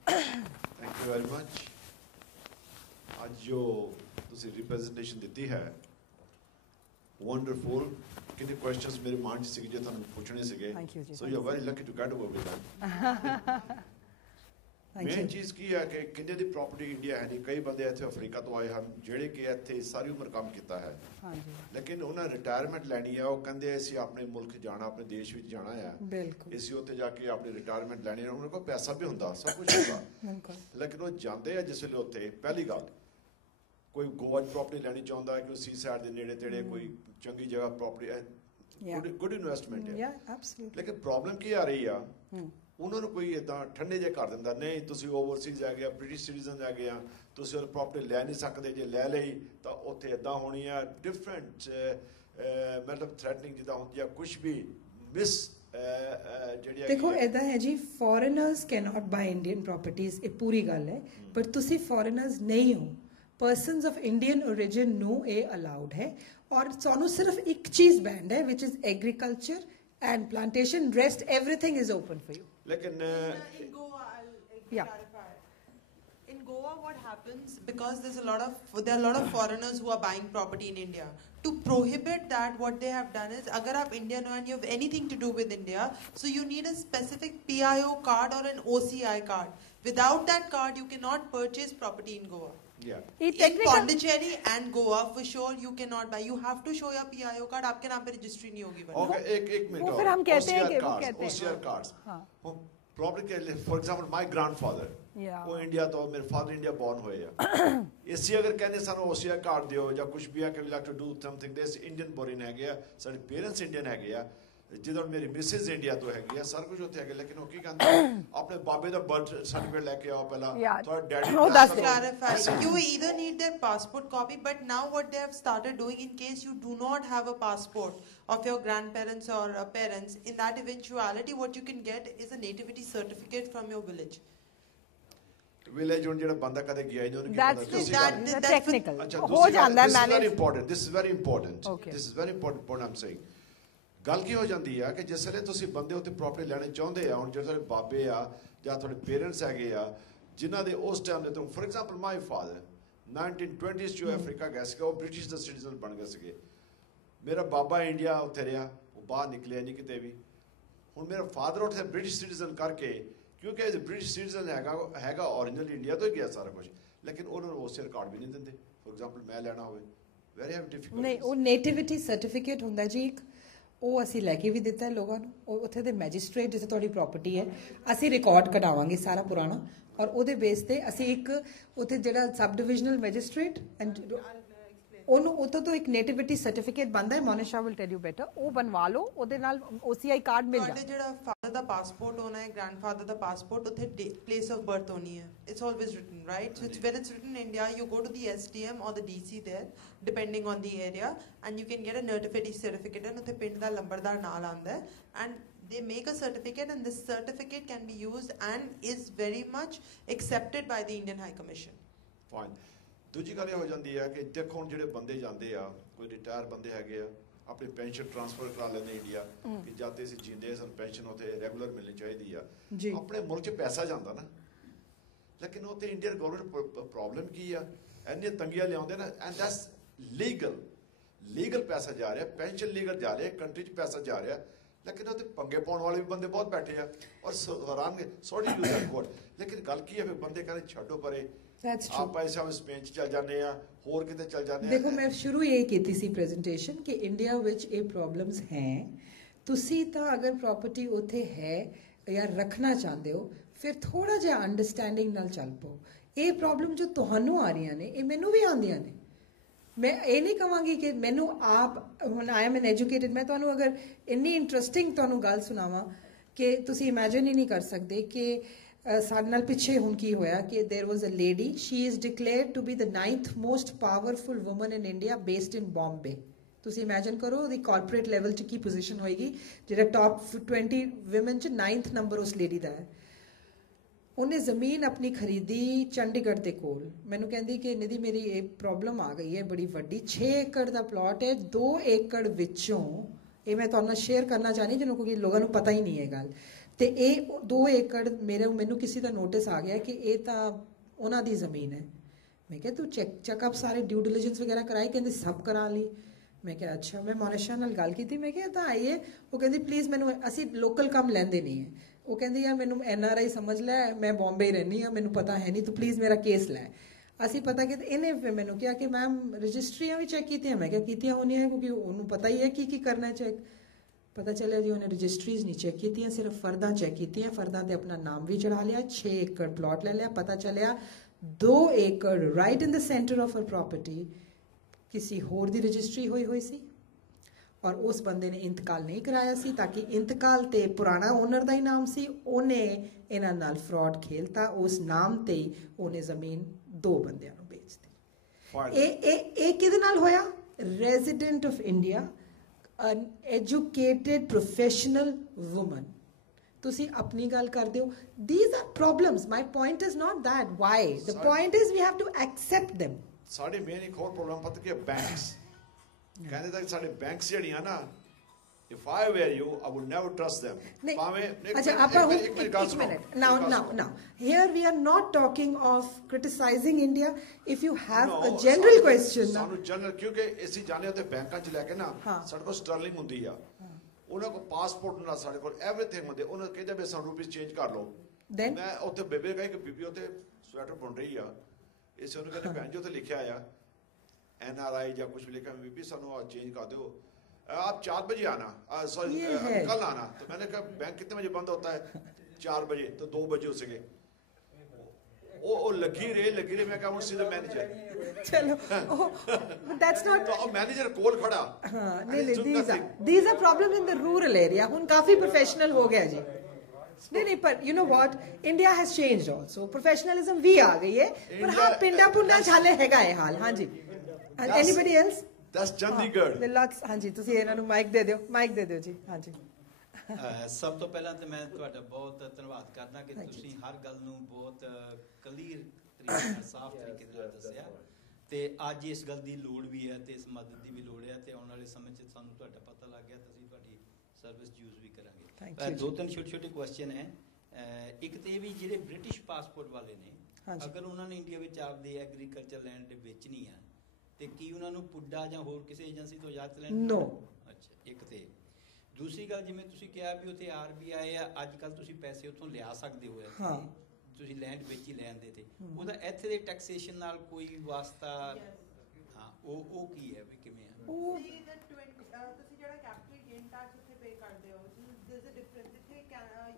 Thank you very much. आज जो तुसी representation दी है, wonderful. कितने questions मेरे mind से जो थानू पूछने से गए. So you are very lucky to get over with that. Main ਚੀਜ਼ ਕੀ ਹੈ ਕਿ ਕਿੰਨੇ ਦੀ ਪ੍ਰਾਪਰਟੀ ਇੰਡੀਆ ਹੈ ਨਹੀਂ. ਕਈ ਬੰਦੇ ਇੱਥੇ ਅਫਰੀਕਾ ਤੋਂ ਆਏ ਹਨ ਜਿਹੜੇ ਕਿ ਇੱਥੇ ਸਾਰੀ ਉਮਰ ਕੰਮ ਕੀਤਾ ਹੈ, ਲੇਕਿਨ ਉਹਨਾਂ ਰਿਟਾਇਰਮੈਂਟ ਲੈਣੀ ਹੈ. ਉਹ ਕਹਿੰਦੇ ਅਸੀਂ ਆਪਣੇ ਮੁਲਕ ਜਾਣਾ, ਆਪਣੇ ਦੇਸ਼ ਵਿੱਚ ਜਾਣਾ ਹੈ, ਅਸੀਂ ਉੱਥੇ ਜਾ ਕੇ ਆਪਣੀ ਰਿਟਾਇਰਮੈਂਟ ਲੈਣੀ ਹੈ. ਉਹਨਾਂ ਕੋਲ ਪੈਸਾ ਵੀ ਹੁੰਦਾ, ਸਭ ਕੁਝ ਹੁੰਦਾ, ਲੇਕਿਨ ਉਹ ਜਾਂਦੇ ਆ ਜਿਸ ਵੇਲੇ ਉੱਥੇ, ਪਹਿਲੀ ਗੱਲ ਕੋਈ ਗੋਆ 'ਚ ਪ੍ਰਾਪਰਟੀ ਲੈਣੀ ਚਾਹੁੰਦਾ ਹੈ, ਕੋਈ ਸੀ ਸਾਈਡ ਦੇ ਨੇੜੇ ਤੇੜੇ ਕੋਈ ਚੰਗੀ ਜਗ੍ਹਾ ਪ੍ਰਾਪਰਟੀ ਹੈ, ਗੁੱਡ ਇਨਵੈਸਟਮੈਂਟ ਹੈ. ਲੇਕਿਨ ਪ੍ਰੋਬਲਮ ਕੀ ਆ ਰਹੀ ਆ, ਉਹਨਾਂ ਨੂੰ ਕੋਈ ਇੱਦਾਂ ਠੰਡੇ ਜਿਹੇ ਕਰ ਦਿੰਦਾ, ਨਹੀਂ ਤੁਸੀਂ ਓਵਰਸੀਜ਼ ਆ ਗਿਆ, ਬ੍ਰਿਟਿਸ਼ ਸਿਟੀਜ਼ਨ ਆ ਗਿਆ, ਤੁਸੀਂ ਉਹ ਪ੍ਰਾਪਰਟੀ ਲੈ ਨਹੀਂ ਸਕਦੇ, ਜੇ ਲੈ ਲਈ ਤਾਂ ਉੱਥੇ ਇੱਦਾਂ ਹੋਣੀ ਆ, ਡਿਫਰੈਂਟ ਮਤਲਬ ਥ੍ਰੈਟਨਿੰਗ ਜਿੱਦਾਂ ਹੁੰਦੀ ਆ, ਕੁਛ ਵੀ ਮਿਸ ਜਿਹੜੀ ਦੇਖੋ ਇੱਦਾਂ ਹੈ ਜੀ, ਫੋਰਨਰਸ ਕੈਨੋਟ ਬਾਈ ਇੰਡੀਅਨ ਪ੍ਰੋਪਰਟੀਜ਼, ਇਹ ਪੂਰੀ ਗੱਲ ਹੈ, ਬਟ ਤੁਸੀਂ ਫੋਰਨਰਸ ਨਹੀਂ ਹੋ, ਪਰਸਨਸ ਆਫ ਇੰਡੀਅਨ ਓਰੀਜਨ ਨੂੰ ਇਹ ਅਲਾਉਡ ਹੈ. ਔਰ ਸਾਨੂੰ ਸਿਰਫ ਇੱਕ ਚੀਜ਼ ਬੈਂਡ ਹੈ, which is agriculture and plantation. Rest everything is open for you. Lekin in Goa, I'll clarify. In Goa, what happens, because there are a lot of foreigners who are buying property in India. To prohibit that, what they have done is, agar aap Indian ho and you have anything to do with India, so you need a specific PIO card or an OCI card. Without that card, you cannot purchase property in Goa. In Pondicherry and Goa, for sure, you cannot buy. You have to show your PIO card. आपके नाम पे registry नहीं होगी. Okay, एक minute. वो फिर हम कहते हैं कि वो कहते हैं. OCR cards. Property के लिए, for example, my grandfather. वो इंडिया तो मेरे father India born हुए हैं. इसी अगर कहने सारे OCR card दियो या कुछ भी है कि we like to do something this Indian born है गया, सारे parents Indian है गया. जिधर मेरी मिसेज इंडिया तो हैगी है, सारा कुछ होते है, लेकिन वो की कहते हैं अपने बाबे दा बर्थ सर्टिफिकेट लेके आओ पहला, थोड़ा daddy Oh, that's clarified. You either need their passport copy, but now what they have started doing, in case you do not have a passport of your grandparents or parents, in that eventuality what you can get is a nativity certificate from your village. Village on jehda banda kade gaya nahi, unnu that's technical. ho janda hai manage. This is very important. This is very important point I'm saying. ਗੱਲ ਕੀ ਹੋ ਜਾਂਦੀ ਆ ਕਿ ਜਿਸ ਵੇਲੇ ਤੁਸੀਂ ਬੰਦੇ ਉੱਤੇ ਪ੍ਰਾਪਰਟੀ ਲੈਣੇ ਚਾਹੁੰਦੇ ਆ, ਹੁਣ ਜਿਹੜੇ ਬਾਬੇ ਆ ਜਾਂ ਤੁਹਾਡੇ ਪੇਰੈਂਟਸ ਹੈਗੇ ਆ ਜਿਨ੍ਹਾਂ ਦੇ ਉਸ ਟਾਈਮ ਦੇ ਤੋਂ for example my father 1920s 'ਚ ਅਫਰੀਕਾ ਗਏ ਸੀਗੇ, ਉਹ ਬ੍ਰਿਟਿਸ਼ ਦਾ ਸਿਟੀਜ਼ਨ ਬਣ ਗਏ ਸੀਗੇ। ਮੇਰਾ ਬਾਬਾ ਇੰਡੀਆ ਉੱਥੇ ਰਿਹਾ, ਉਹ ਬਾਹਰ ਨਿਕਲਿਆ ਨਹੀਂ ਕਿਤੇ ਵੀ। ਹੁਣ ਮੇਰਾ ਫਾਦਰ ਉੱਥੇ ਬ੍ਰਿਟਿਸ਼ ਸਿਟੀਜ਼ਨ ਕਰਕੇ, ਕਿਉਂਕਿ ਐਜ਼ ਬ੍ਰਿਟਿਸ਼ ਸਿਟੀਜ਼ਨ ਹੈਗਾ ਓਰੀਜਨਲ ਇੰਡੀਆ ਤੋਂ ਹੀ ਗਿਆ ਸਾਰਾ ਕੁਝ, ਲੇਕਿਨ ਉਹਨਾਂ ਨੂੰ ਉਸੇ ਰਿਕਾਰਡ ਵੀ ਨਹੀਂ ਦਿੰਦੇ। ਫੋਰ ਐਗਜ਼ਾਮਪਲ ਮੈਂ ਲੈਣਾ ਹੋਵੇ ਵੈਰੀ ਡਿਫਿਕਲਟ। ਨਹੀਂ, ਉਹ ਨੇਟਿਵਿਟੀ ਸਰਟੀਫਿਕੇਟ ਹੁੰਦਾ ਜੀ ਇੱਕ, ਉਹ ਅਸੀਂ ਲੈ ਕੇ ਵੀ ਦਿੱਤਾ ਲੋਕਾਂ ਨੂੰ। ਉਹ ਉੱਥੇ ਦੇ ਮੈਜਿਸਟ੍ਰੇਟ ਜਿੱਥੇ ਤੁਹਾਡੀ ਪ੍ਰਾਪਰਟੀ ਹੈ, ਅਸੀਂ ਰਿਕਾਰਡ ਕਢਾਵਾਂਗੇ ਸਾਰਾ ਪੁਰਾਣਾ, ਔਰ ਉਹਦੇ ਬੇਸ ਤੇ ਅਸੀਂ ਇੱਕ ਉੱਥੇ ਜਿਹੜਾ ਸਬ ਡਿਵੀਜ਼ਨਲ ਮੈਜਿਸਟ੍ਰੇਟ ਉਹਨੂੰ ਉੱਥੋਂ ਤੋਂ ਇੱਕ ਨੇਟਿਵਿਟੀ ਸਰਟੀਫਿਕੇਟ ਬਣਦਾ ਹੈ। ਮੋਨਿਸ਼ਾ ਵਿਲ ਟੈਲ ਯੂ ਬੈਟਰ, ਉਹ ਬਣਵਾ ਲਓ, ਉਹਦੇ ਨਾਲ OCI ਕਾਰਡ ਮਿਲ ਜਾਂਦਾ। ਜਿਹੜਾ ਫਾਦਰ ਦਾ ਪਾਸਪੋਰਟ ਹੋਣਾ ਹੈ, ਗ੍ਰੈਂਡਫਾਦਰ ਦਾ ਪਾਸਪੋਰਟ, ਉੱਥੇ ਪਲੇਸ ਆਫ ਬਰਥ ਹੋਣੀ ਹੈ। It's always written right, so it's when it's written in India, you go to the SDM or the DC there depending on the area and you can get a nativity certificate, and ਉੱਥੇ ਪਿੰਡ ਦਾ ਲੰਬੜਦਾਰ ਨਾਲ ਆਉਂਦਾ ਹੈ and they make a certificate, and this certificate can be used and is very much accepted by the Indian High Commission. Fine. ਦੂਜੀ ਗੱਲ ਇਹ ਹੋ ਜਾਂਦੀ ਹੈ ਕਿ ਦੇਖੋ ਹੁਣ ਜਿਹੜੇ ਬੰਦੇ ਜਾਂਦੇ ਆ, ਕੋਈ ਰਿਟਾਇਰ ਬੰਦੇ ਹੈਗੇ ਆ, ਆਪਣੀ ਪੈਨਸ਼ਨ ਟ੍ਰਾਂਸਫਰ ਕਰਾ ਲੈਂਦੇ ਇੰਡੀਆ, ਕਿ ਜਾਤੇ ਅਸੀਂ ਜੀਂਦੇ ਸਾਨੂੰ ਪੈਨਸ਼ਨ ਉੱਥੇ ਰੈਗੂਲਰ ਮਿਲਣੀ ਚਾਹੀਦੀ ਆ। ਆਪਣੇ ਮੁਲਕ 'ਚ ਪੈਸਾ ਜਾਂਦਾ ਨਾ, ਲੇਕਿਨ ਉੱਥੇ ਇੰਡੀਅਨ ਗਵਰਨਮੈਂਟ ਪ੍ਰੋਬਲਮ ਕੀ ਆ, ਇੰਨੀਆਂ ਤੰਗੀਆਂ ਲਿਆਉਂਦੇ ਨਾ, ਐਂਡ ਦੈਟਸ ਲੀਗਲ ਪੈਸਾ ਜਾ ਰਿਹਾ, ਪੈਨਸ਼ਨ ਲੀਗਲ ਜਾ ਰਿਹਾ, ਕੰਟਰੀ 'ਚ ਪੈਸਾ ਜਾ ਰਿਹਾ, ਲੇਕਿਨ ਉੱਥੇ ਪੰਗੇ ਪਾਉਣ ਵਾਲੇ ਵੀ ਬੰਦੇ ਬਹੁਤ ਬੈਠੇ ਆ ਔਰ ਹੈਰਾਨਗੇ ਸੌਰੀ ਯੂਜ਼ ਦੈਟ ਵਰਡ। ਲੇਕਿਨ ਗੱਲ ਕੀ ਹੈ, ਫਿਰ ਬੰਦੇ ਕਹਿੰਦੇ ਛੱਡੋ ਪਰੇ, ਆਪ ਪੈਸਾ ਸਪੇਨ 'ਚ ਚੱਲ ਜਾਂਦੇ ਆ, ਹੋਰ ਕਿਤੇ ਚੱਲ ਜਾਂਦੇ ਆ। ਦੇਖੋ, ਮੈਂ ਸ਼ੁਰੂ ਇਹ ਕੀਤੀ ਸੀ ਪ੍ਰੈਜੈਂਟੇਸ਼ਨ ਕਿ ਇੰਡੀਆ ਵਿੱਚ ਇਹ ਪ੍ਰੋਬਲਮਸ ਹੈ। ਤੁਸੀਂ ਤਾਂ ਅਗਰ ਪ੍ਰਾਪਰਟੀ ਉੱਥੇ ਹੈ ਜਾਂ ਰੱਖਣਾ ਚਾਹੁੰਦੇ ਹੋ, ਫਿਰ ਥੋੜਾ ਜਿਹਾ ਅੰਡਰਸਟੈਂਡਿੰਗ ਨਾਲ ਚੱਲ ਪਓ। ਇਹ ਪ੍ਰੋਬਲਮ ਜੋ ਤੁਹਾਨੂੰ ਆ ਰਹੀਆਂ ਨੇ, ਇਹ ਮੈਨੂੰ ਵੀ ਆਉਂਦੀਆਂ ਨੇ। ਮੈਂ ਇਹ ਨਹੀਂ ਕਹਾਂਗੀ ਕਿ ਮੈਨੂੰ ਆਪ, ਹੁਣ ਆਈ ਐਮ ਐਨ ਐਜੂਕੇਟਿਡ, ਮੈਂ ਤੁਹਾਨੂੰ ਅਗਰ ਇੰਨੀ ਇੰਟਰਸਟਿੰਗ ਤੁਹਾਨੂੰ ਗੱਲ ਸੁਣਾਵਾਂ ਕਿ ਤੁਸੀਂ ਇਮੈਜਿਨ ਹੀ ਨਹੀਂ ਕਰ ਸਕਦੇ ਕਿ ਸਾਡੇ ਨਾਲ ਪਿੱਛੇ ਹੁਣ ਕੀ ਹੋਇਆ ਕਿ there was a lady, she is declared to be the 9th most powerful woman in India based in Bombay. ਤੁਸੀਂ ਇਮੈਜਿਨ ਕਰੋ ਉਹਦੀ ਕਾਰਪੋਰੇਟ ਲੈਵਲ 'ਚ ਕੀ ਪੋਜੀਸ਼ਨ ਹੋਏਗੀ। ਜਿਹੜਾ ਟਾਪ 20 ਵਿਮਨ 'ਚ 9th ਨੰਬਰ ਉਸ ਲੇਡੀ ਦਾ ਹੈ। ਉਹਨੇ ਜ਼ਮੀਨ ਆਪਣੀ ਖਰੀਦੀ ਚੰਡੀਗੜ੍ਹ ਦੇ ਕੋਲ। ਮੈਨੂੰ ਕਹਿੰਦੀ ਕਿ ਨਿਧੀ ਮੇਰੀ ਇਹ ਪ੍ਰੋਬਲਮ ਆ ਗਈ ਹੈ ਬੜੀ ਵੱਡੀ, 6 ਏਕੜ ਦਾ ਪਲਾਟ ਹੈ, 2 ਏਕੜ ਵਿੱਚੋਂ, ਇਹ ਮੈਂ ਤੁਹਾਨੂੰ ਨਾਲ ਸ਼ੇਅਰ ਕਰਨਾ ਚਾਹਨੀ ਜਿਹਨੂੰ, ਕਿਉਂਕਿ ਲੋਕਾਂ ਨੂੰ ਪਤਾ ਹੀ ਨਹੀਂ ਹੈ ਗੱਲ, ਤੇ ਇਹ 2 ਏਕੜ ਮੈਨੂੰ ਕਿਸੇ ਦਾ ਨੋਟਿਸ ਆ ਗਿਆ ਕਿ ਇਹ ਤਾਂ ਉਹਨਾਂ ਦੀ ਜ਼ਮੀਨ ਹੈ। ਮੈਂ ਕਿਹਾ ਤੂੰ ਚੈੱਕਅਪ ਸਾਰੇ ਡਿਊ ਡਿਲੀਜੈਂਸ ਵਗੈਰਾ ਕਰਾਈ? ਕਹਿੰਦੇ ਸਭ ਕਰਾ ਲਈ। ਮੈਂ ਕਿਹਾ ਅੱਛਾ। ਮੈਂ ਮੋਨਿਸ਼ਾ ਨਾਲ ਗੱਲ ਕੀਤੀ, ਮੈਂ ਕਿਹਾ ਤਾਂ ਆਈਏ। ਉਹ ਕਹਿੰਦੀ ਪਲੀਜ਼ ਮੈਨੂੰ, ਅਸੀਂ ਲੋਕਲ ਕੰਮ ਲੈਂਦੇ ਨਹੀਂ ਹੈ। ਉਹ ਕਹਿੰਦੀ ਯਾਰ ਮੈਨੂੰ NRI ਸਮਝ ਲੈ, ਮੈਂ ਬੰਬੇ ਰਹਿੰਦੀ ਹਾਂ, ਮੈਨੂੰ ਪਤਾ ਹੈ ਨਹੀਂ, ਤੂੰ ਪਲੀਜ਼ ਮੇਰਾ ਕੇਸ ਲੈ। ਅਸੀਂ ਪਤਾ ਕਿ ਇਹਨੇ ਮੈਨੂੰ ਕਿਹਾ ਕਿ ਮੈਮ ਰਜਿਸਟਰੀਆਂ ਵੀ ਚੈੱਕ ਕੀਤੀਆਂ। ਮੈਂ ਕਿਹਾ ਕੀਤੀਆਂ ਹੋਣੀਆਂ, ਕਿਉਂਕਿ ਉਹਨੂੰ ਪਤਾ ਹੀ ਹੈ ਕੀ ਕਰਨਾ ਚੈੱਕ। ਪਤਾ ਚੱਲਿਆ ਜੀ ਉਹਨੇ ਰਜਿਸਟਰੀਜ਼ ਨਹੀਂ ਚੈੱਕ ਕੀਤੀਆਂ, ਸਿਰਫ ਫਰਦਾਂ ਚੈੱਕ ਕੀਤੀਆਂ। ਫਰਦਾਂ ਤੇ ਆਪਣਾ ਨਾਮ ਵੀ ਚੜਾ ਲਿਆ, 6 ਏਕੜ ਪਲਾਟ ਲੈ ਲਿਆ। ਪਤਾ ਚੱਲਿਆ 2 ਏਕੜ right in the centre of her property ਕਿਸੇ ਹੋਰ ਦੀ ਰਜਿਸਟਰੀ ਹੋਈ ਸੀ, ਔਰ ਉਸ ਬੰਦੇ ਨੇ ਇੰਤਕਾਲ ਨਹੀਂ ਕਰਾਇਆ ਸੀ, ਤਾਂ ਕਿ ਇੰਤਕਾਲ ਤੇ ਪੁਰਾਣਾ ਓਨਰ ਦਾ ਹੀ ਨਾਮ ਸੀ। ਉਹਨੇ ਇਹਨਾਂ ਨਾਲ ਫਰਾਡ ਖੇਲਤਾ, ਉਸ ਨਾਮ ਤੇ ਉਹਨੇ ਜ਼ਮੀਨ 2 ਬੰਦਿਆਂ ਨੂੰ ਵੇਚ ਦਿੱਤੀ। ਇਹ ਕਿਹਦੇ ਨਾਲ ਹੋਇਆ? Resident of India, an educated professional woman। ਤੁਸੀਂ ਆਪਣੀ ਗੱਲ ਕਰਦੇ ਹੋ। These are problems. My point is not that. Why? The point is we have to accept them. ਸਾਡੇ ਮੇਨ ਇੱਕ ਹੋਰ ਪ੍ਰੋਬਲਮ ਪਤਾ ਕੀ ਹੈ? ਬੈਂਕਸ ਕਹਿੰਦੇ ਤਾਂ ਸਾਡੇ ਬੈਂਕਸ ਜਿਹੜੀਆਂ ਨਾ, if I were you, I would never trust them. ਅੱਛਾ, ਆਪਾਂ ਇੱਕ minute now here we are not talking of criticizing India. If you have a general question, ਸਾਨੂੰ ਜਨਰਲ, ਕਿਉਂਕਿ ਅਸੀਂ ਜਾਣੇ ਉੱਤੇ ਬੈਂਕਾਂ 'ਚ ਲੈ ਕੇ ਨਾ, ਸਾਡੇ ਕੋਲ ਸਟਰਲਿੰਗ ਹੁੰਦੀ ਆ, ਉਹਨਾਂ ਕੋਲ ਪਾਸਪੋਰਟ ਨਾਲ, ਸਾਡੇ ਕੋਲ ਐਵਰੀਥਿੰਗ ਹੁੰਦੇ। ਉਹਨਾਂ ਕਹਿੰਦੇ ਵੀ ਸਾਨੂੰ ਰੁਪੀਸ ਚੇਂਜ ਕਰ ਲਓ। ਮੈਂ ਉੱਥੇ ਬੇਬੇ ਕਹੀ ਕਿ ਬੀਬੀ ਉੱਥੇ ਸਵੈਟਰ ਬੁਣ ਰਹੀ ਆ, ਇਸ ਨੂੰ ਕਹਿੰਦੇ ਭੈਣ ਜੀ ਉੱਥੇ ਲਿਖਿਆ ਆ NRI ਜਾਂ ਕੁਝ ਵੀ ਲਿਖਿਆ, ਬੀਬੀ ਸਾਨੂੰ ਚੇਂਜ ਕਰ ਦਿਓ, आप 4 बजे आना, सॉरी कल आना। तो मैंने कहा बैंक कितने बजे बंद होता है? 4 बजे। तो 2 बजे हो सके वो लगी रहे। मैं कहा सीधा मैनेजर, चलो that's not, तो मैनेजर कोल खड़ा। हां नहीं, these are problems in the rural area। ਹੁਣ ਕਾਫੀ ਪ੍ਰੋਫੈਸ਼ਨਲ ਹੋ ਗਿਆ ਜੀ। नहीं, पर you know what, India has changed also, professionalism भी आ गई है, पर हाँ पिंडा पुंडा झाले हैगा है हाल। हाँ जी, anybody else? That's Chandigarh। हाँ जी, ਤੁਸੀਂ ਇਹਨਾਂ ਨੂੰ ਮਾਈਕ ਦੇ ਦਿਓ ਜੀ। हाँ जी, ਸਭ ਤੋਂ ਪਹਿਲਾਂ ਤੇ ਮੈਂ ਤੁਹਾਡਾ ਬਹੁਤ ਧੰਨਵਾਦ ਕਰਦਾ ਕਿ ਤੁਸੀਂ ਹਰ ਗੱਲ ਨੂੰ ਬਹੁਤ ਕਲੀਅਰ ਤਰੀਕੇ ਨਾਲ, ਸਾਫ਼ ਤਰੀਕੇ ਨਾਲ ਦੱਸਿਆ, ਤੇ ਅੱਜ ਇਸ ਗੱਲ ਦੀ ਲੋੜ ਵੀ ਹੈ ਤੇ ਇਸ ਮਦਦ ਦੀ ਵੀ ਲੋੜ ਹੈ, ਤੇ ਆਉਣ ਵਾਲੇ ਸਮੇਂ 'ਚ ਸਾਨੂੰ ਤੁਹਾਡਾ ਪਤਾ ਲੱਗ ਗਿਆ ਤਾਂ ਅਸੀਂ ਤੁਹਾਡੀ ਸਰਵਿਸ ਯੂਜ਼ ਵੀ ਕਰਾਂਗੇ। 2-3 ਛੋਟੇ ਕੁਐਸਚਨ ਹੈ। ਇੱਕ ਤੇ ਵੀ ਜਿਹੜੇ ਬ੍ਰਿਟਿਸ਼ ਪਾਸਪੋਰਟ ਵਾਲੇ ਨੇ, ਹਾਂਜੀ। ਅਗਰ ਉਹਨਾਂ ਨੇ ਇੰਡੀਆ ਵਿੱਚ ਆਪਦੇ ਐਗਰੀਕਲਚਰ ਲੈਂਡ ਵੇਚਣੀ ਆ ਤੇ ਕੀ ਉਹਨਾਂ ਨੂੰ ਪੁੱਡਾ ਜਾਂ ਹੋਰ ਕਿਸੇ ਏਜੰਸੀ ਤੋਂ ਇਜਾਜ਼ਤ ਲੈਣੀ? No। ਅੱਛਾ, ਇੱਕ ਤੇ ਦੂਸਰੀ ਗੱਲ, ਜਿਵੇਂ ਤੁਸੀਂ ਕਿਹਾ ਵੀ ਉੱਥੇ RBI ਆ, ਅੱਜ ਕੱਲ ਤੁਸੀਂ ਪੈਸੇ ਉੱਥੋਂ ਲਿਆ ਸਕਦੇ ਹੋ ਇੱਥੇ, ਹਾਂ। ਤੁਸੀਂ ਲੈਂਡ ਵੇਚੀ ਲੈਣ ਦੇ ਤੇ ਉਹਦਾ ਇੱਥੇ ਦੇ ਟੈਕਸੇਸ਼ਨ ਨਾਲ ਕੋਈ ਵਾਸਤਾ? ਹਾਂ, ਉਹ ਕੀ ਹੈ ਵੀ ਕਿਵੇਂ ਆ? ਉਹ ਤੁਸੀਂ ਜਿਹੜਾ ਕੈਪੀਟਲ ਗੇਨ ਟੈਕਸ ਉੱਥੇ ਪੇ ਕਰਦੇ ਹੋ, there's a difference. ਇੱਥੇ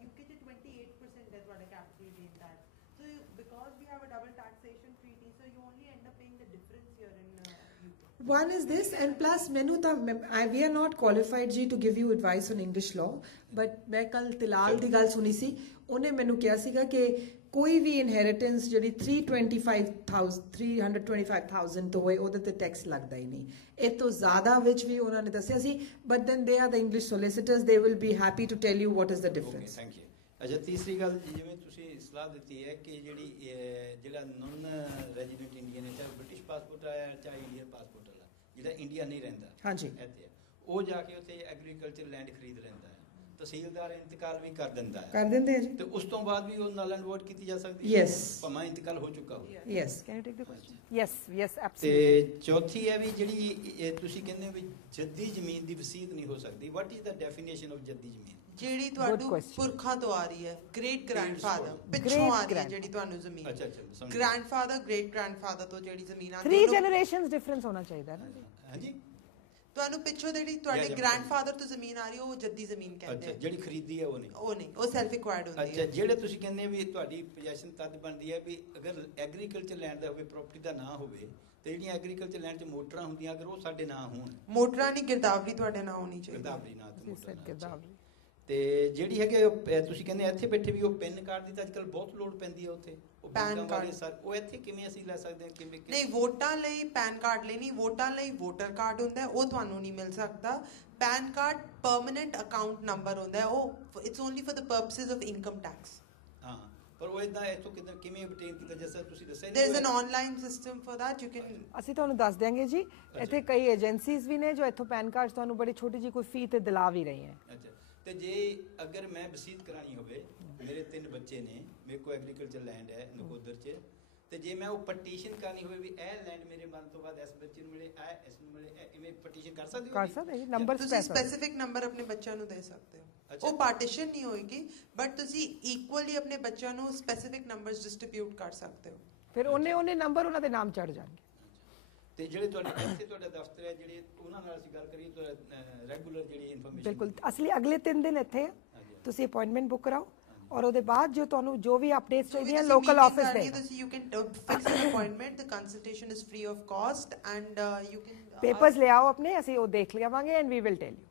UK 'ਚ 28% ਹੈ ਤੁਹਾਡਾ capital gain tax, so because we have a double taxation treaty, so you only end up paying the difference here in UK. One is this, and plus menu we are not qualified ji to give you advice on English law, but मैं कल तिलाल दी गल सुनी सी, ਉਹਨੇ ਮੈਨੂੰ ਕਿਹਾ ਸੀਗਾ ਕਿ ਕੋਈ ਵੀ ਇਨਹੈਰੀਟੈਂਸ ਜਿਹੜੀ 325,000 ਤੋਂ ਹੋਏ ਉਹਦੇ ਤੇ ਟੈਕਸ ਲੱਗਦਾ ਹੀ ਨਹੀਂ। ਇਹ ਤੋਂ ਜ਼ਿਆਦਾ ਵਿੱਚ ਵੀ ਉਹਨਾਂ ਨੇ ਦੱਸਿਆ ਸੀ, but then they are the English solicitors, they will be happy to tell you what is the difference. Thank you. ਅੱਛਾ, ਤੀਸਰੀ ਗੱਲ, ਜਿਵੇਂ ਤੁਸੀਂ ਸਲਾਹ ਦਿੱਤੀ ਹੈ ਕਿ ਜਿਹੜਾ ਨਨ ਰੈਜ਼ੀਡੈਂਟ ਇੰਡੀਅਨ ਹੈ, ਚਾਹੇ ਬ੍ਰਿਟਿਸ਼ ਪਾਸਪੋਰਟ ਆਇਆ ਚਾਹੇ ਇੰਡੀਅਨ ਪਾਸਪੋਰਟ ਵਾਲਾ, ਜਿਹੜਾ ਇੰਡੀਆ ਨਹੀਂ ਰਹਿੰਦਾ, ਹਾਂਜੀ, ਇੱਥੇ ਉਹ ਜਾ ਕੇ ਉੱਥੇ ਐਗਰੀਕਲਚਰ ਲੈਂਡ ਖਰੀਦ ਲੈਂਦਾ ਹੈ, ਤਹਿਸੀਲਦਾਰ ਇੰਤਕਾਲ ਵੀ ਕਰ ਦਿੰਦਾ ਹੈ, ਕਰ ਦਿੰਦੇ ਆ ਜੀ, ਤੇ ਉਸ ਤੋਂ ਬਾਅਦ ਵੀ ਉਹ ਨਲ ਐਂਡ ਵੋਇਡ ਕੀਤੀ ਜਾ ਸਕਦੀ ਹੈ? ਯੈਸ, ਭਾਵੇਂ ਇੰਤਕਾਲ ਹੋ ਚੁੱਕਾ ਹੋ। Yes. Can you take the question? Yes, yes, ਤੇ ਐਬਸੋਲੂਟਲੀ। ਚੌਥੀ ਹੈ ਵੀ ਜਿਹੜੀ ਤੁਸੀਂ ਕਹਿੰਦੇ ਹੋ ਵੀ ਜੱਦੀ ਜ਼ਮੀਨ ਦੀ ਵਸੀਅਤ ਨਹੀਂ ਹੋ ਸਕਦੀ, ਵਾਟ ਇਜ਼ ਦ ਡੈਫੀਨੇਸ਼ਨ ਆਫ ਜੱਦੀ ਜ਼ਮੀਨ? ਜਿਹੜੀ ਤੁਹਾਨੂੰ ਪੁਰਖਾਂ ਤੋਂ ਆ ਰਹੀ ਹੈ, ਗ੍ਰੇਟ ਗ੍ਰੈਂਡਫਾਦਰ ਪਿੱਛੋਂ ਆ ਰਹੀ ਹੈ ਜਿਹੜੀ ਤੁਹਾਨੂੰ ਜ਼ਮੀਨ। ਅੱਛਾ ਅੱਛਾ, ਗ੍ਰੈਂਡਫਾਦਰ ਗ੍ਰੇਟ ਗ੍ਰੈਂਡਫਾਦਰ ਤੋਂ ਜਿਹੜੀ ਜ਼ਮੀਨ ਆ, 3 ਜਨਰੇਸ਼ਨਸ ਡਿਫਰੈਂਸ ਹੋਣਾ ਚਾਹੀਦਾ ਨਾ ਜੀ। ਹਾਂਜੀ, ਤੁਹਾਨੂੰ ਪਿੱਛੋਂ ਜਿਹੜੀ ਤੁਹਾਡੇ ਗ੍ਰੈਂਡਫਾਦਰ ਤੋਂ ਜ਼ਮੀਨ ਆ ਰਹੀ ਉਹ ਜੱਦੀ ਜ਼ਮੀਨ ਕਹਿੰਦੇ ਆ। ਜਿਹੜੀ ਖਰੀਦੀ ਹੈ ਉਹ ਨਹੀਂ, ਉਹ ਸੈਲਫ ਐਕਵਾਇਰਡ ਹੁੰਦੀ ਹੈ। ਅੱਛਾ, ਜਿਹੜੇ ਤੁਸੀਂ ਕਹਿੰਦੇ ਵੀ ਤੁਹਾਡੀ ਪੋਜੈਸ਼ਨ ਤਦ ਬਣਦੀ ਹੈ ਵੀ ਅਗਰ ਐਗਰੀਕਲਚਰ ਲੈਂਡ ਦਾ ਹੋਵੇ, ਪ੍ਰਾਪਰਟੀ ਦਾ ਨਾ ਹੋਵੇ, ਤੇ ਜਿਹੜੀਆਂ ਐਗਰੀਕਲਚਰ ਲੈਂਡ 'ਚ ਮੋਟਰਾਂ ਹੁੰਦੀਆਂ ਅਗਰ ਉਹ ਸਾਡੇ ਨਾਂ ਹੋਣ, ਮੋਟਰਾਂ ਨਹੀਂ, ਗਿਰਦਾਵਰੀ ਤੁਹਾਡੇ ਨਾਂ ਹੋਣੀ ਚਾਹੀਦੀ। ਗਿਰਦਾਵਰੀ ਨਾਂ ਤੇ ਮੋਟਰਾਂ ਗਿਰਦਾਵਰੀ। ਤੇ ਜਿਹੜੀ ਹੈਗੇ ਤੁਸੀਂ ਕਹਿੰਦੇ ਇੱਥੇ ਬੈਠੇ ਵੀ ਉਹ ਪੈਨ ਕਾਰਡ ਦੀ ਤਾਂ ਅੱਜਕੱਲ ਬਹੁਤ ਲੋੜ ਪੈਂਦੀ ਹੈ ਉੱਥੇ, ਉਹ ਪੈਨ ਕਾਰਡ ਉਹ ਇੱਥੇ ਕਿਵੇਂ ਅਸੀਂ ਲੈ ਸਕਦੇ ਹਾਂ? ਕਿਵੇਂ? ਨਹੀਂ, ਵੋਟਾਂ ਲਈ ਪੈਨ ਕਾਰਡ ਲਈ ਨਹੀਂ, ਵੋਟਾਂ ਲਈ ਵੋਟਰ ਕਾਰਡ ਹੁੰਦਾ ਹੈ, ਉਹ ਤੁਹਾਨੂੰ ਨਹੀਂ ਮਿਲ ਸਕਦਾ। PAN card permanent account number ਹੁੰਦਾ ਹੈ, ਉਹ it's only for the purposes of income tax. ਹਾਂ, ਪਰ ਉਹ ਇਦਾਂ ਇੱਥੋਂ ਕਿਵੇਂ obtain ਕੀਤਾ, ਜਿਵੇਂ ਤੁਸੀਂ ਦੱਸਿਆ? There is an online system for that, you can. ਅਸੀਂ ਤੁਹਾਨੂੰ ਦੱਸ ਦਿਆਂਗੇ ਜੀ, ਇੱਥੇ ਕਈ ਏਜੰਸੀਜ਼ ਵੀ ਨੇ ਜੋ ਇੱਥੋਂ ਪੈਨ ਕਾਰਡ ਤੁਹਾਨੂੰ ਬੜੀ ਛੋਟੀ ਜੀ ਕੋਈ ਫੀ ਤੇ ਦਿਲਾ ਵੀ ਰਹੀ ਹੈ। ਅੱਛਾ, ਤੇ ਜੇ ਅਗਰ ਮੈਂ ਵਸੀਅਤ ਕਰਾਣੀ ਹੋਵੇ, ਮੇਰੇ 3 ਬੱਚੇ ਨੇ, ਮੇਰੇ ਕੋਲ ਐਗਰੀਕਲਚਰ ਲੈਂਡ ਹੈ ਨਕੋਦਰ 'ਚ, ਤੇ ਜੇ ਮੈਂ ਉਹ ਪਟੀਸ਼ਨ ਕਰਨੀ ਹੋਵੇ ਵੀ ਇਹ ਲੈਂਡ ਮੇਰੇ ਮਰਨ ਤੋਂ ਬਾਅਦ ਇਸ ਬੱਚੇ ਨੂੰ ਮਿਲੇ, ਇਸ ਨੂੰ ਮਿਲੇ, ਇਵੇਂ ਪਟੀਸ਼ਨ ਕਰ ਸਕਦੇ ਹੋ? ਕਰ ਸਕਦੇ ਜੀ, ਨੰਬਰ ਤੁਸੀਂ ਸਪੈਸਿਫਿਕ ਨੰਬਰ ਆਪਣੇ ਬੱਚਿਆਂ ਨੂੰ ਦੇ ਸਕਦੇ ਹੋ। ਉਹ ਪਾਰਟੀਸ਼ਨ ਨਹੀਂ ਹੋਏਗੀ, ਬਟ ਤੁਸੀਂ ਇਕੁਅਲੀ ਆਪਣੇ ਬੱਚਿਆਂ ਨੂੰ ਸਪੈਸਿਫਿਕ ਨੰਬਰਸ ਡਿਸਟ੍ਰੀਬਿਊਟ ਕਰ ਸਕਦੇ ਹੋ। ਫਿਰ ਉਹਨੇ ਨੰਬਰ ਉਹਨਾਂ ਦੇ ਨਾਮ ਚੜ ਜਾਣਗੇ। ਤੇ ਜਿਹੜੇ ਤੁਹਾਡੇ ਇੱਥੇ ਤੁਹਾਡਾ ਦਫ਼ਤਰ ਹੈ, ਜਿਹੜੇ ਉਹਨਾਂ ਨਾਲ ਅਸੀਂ ਗੱਲ ਕਰੀਏ ਤਾਂ ਰੈਗੂਲਰ ਜਿਹੜੀ ਇਨਫੋਰਮੇਸ਼ਨ? ਬਿਲਕੁਲ, ਅਸਲੀ ਅਗਲੇ 3 ਦਿਨ ਇੱਥੇ ਤੁਸੀਂ ਅਪਾਇੰਟਮੈਂਟ ਬੁੱਕ ਕਰਾਓ, ਔਰ ਉਹਦੇ ਬਾਅਦ ਜੋ ਤੁਹਾਨੂੰ ਜੋ ਵੀ ਅਪਡੇਟਸ ਚਾਹੀਦੀਆਂ ਲੋਕਲ ਆਫਿਸ ਦੇ, ਤੁਸੀਂ you can fix an appointment, the consultation is free of cost, and you can papers ਲੈ ਆਓ ਆਪਣੇ, ਅਸੀਂ ਉਹ ਦੇਖ ਲਵਾਂਗੇ and we will tell you.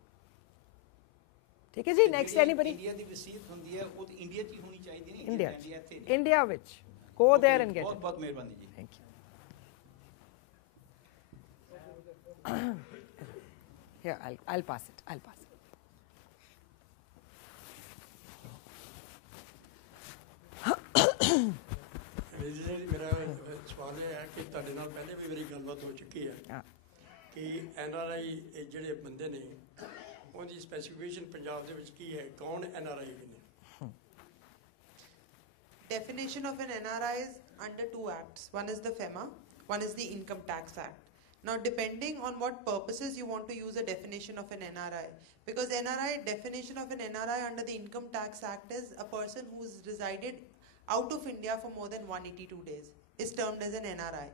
ਠੀਕ ਹੈ ਜੀ। Next anybody? ਇੰਡੀਆ ਦੀ ਵਸੀਅਤ ਹੁੰਦੀ ਹੈ, ਉਹ ਇੰਡੀਆ 'ਚ ਹੀ ਹੋਣੀ ਚਾਹੀਦੀ ਨਹੀਂ? ਇੰਡੀਆ ਵਿੱਚ ਗੋ देयर ਐਂਡ ਗੈਟ। ਬਹੁਤ ਬਹੁਤ ਮਿਹਰਬਾਨੀ ਜੀ। Thank you. Here, I'll pass it. ਮੇਰਾ ਸਵਾਲ ਇਹ ਹੈ ਕਿ ਤੁਹਾਡੇ ਨਾਲ ਪਹਿਲੇ ਵੀ ਮੇਰੀ ਗੱਲਬਾਤ ਹੋ ਚੁੱਕੀ ਹੈ ਕਿ NRI ਜਿਹੜੇ ਬੰਦੇ ਨੇ ਉਹਦੀ ਸਪੈਸੀਫਿਕੇਸ਼ਨ ਪੰਜਾਬ ਦੇ ਵਿੱਚ ਕੀ ਹੈ, ਕੌਣ NRI ਨੇ? Definition of an NRI is under 2 acts. One is the FEMA, one is the Income Tax Act. Now, depending on what purposes you want to use a definition of an NRI, because definition of an NRI under the Income Tax Act is a person who's resided out of India for more than 182 days is termed as an NRI.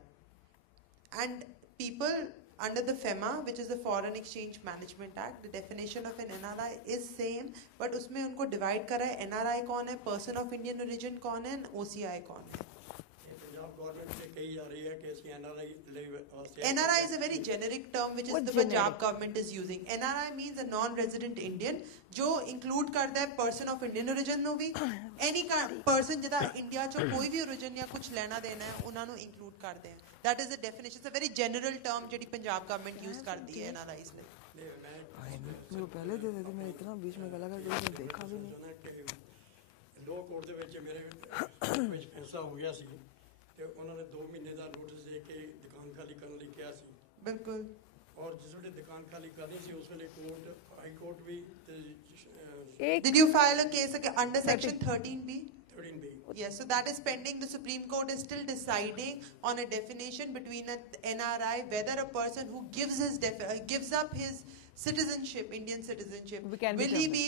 And people under the FEMA, which is the Foreign Exchange Management Act, the definition of an NRI is same, but उसमें उनको divide करा है NRI कौन है, person of Indian origin कौन है, OCI कौन है. NRI is a very generic term which is the Punjab government is using. NRI means a non-resident Indian, जो include करता है person of Indian origin ਨੂੰ भी, any person ਜਿਹਦਾ ਇੰਡੀਆ ਚੋਂ ਕੋਈ ਵੀ origin ਜਾਂ ਕੁਝ ਲੈਣਾ ਦੇਣਾ ਹੈ ਉਹਨਾਂ ਨੂੰ include ਕਰਦੇ हैं. That is the definition. It's a very general term ਜਿਹੜੀ ਪੰਜਾਬ government use ਕਰਦੀ ਹੈ NRIs ਲਈ. वो पहले दे देते, मैं इतना बीच में गला कर कोई देखा भी नहीं। ਲੋਅ ਕੋਰਟ ਦੇ ਵਿੱਚ ਮੇਰੇ ਵਿੱਚ ਫੈਸਲਾ ਹੋ ਗਿਆ ਸੀ ਤੇ ਉਹਨਾਂ ਨੇ 2 ਮਹੀਨੇ ਦਾ ਨੋਟਿਸ ਦੇ ਕੇ ਦੁਕਾਨ ਖਾਲੀ ਕਰਨ ਲਈ ਕਿਹਾ ਸੀ। ਬਿਲਕੁਲ। ਔਰ ਜਿਸ ਵੇਲੇ ਦੁਕਾਨ ਖਾਲੀ ਕਰਨੀ ਸੀ ਉਸ ਵੇਲੇ ਕੋਰਟ ਹਾਈ ਕੋਰਟ ਵੀ Did you file a case under section 13B? 13B. Yes, so that is pending. The Supreme Court is still deciding on a definition between an NRI, whether a person who gives up his citizenship, Indian citizenship, will he be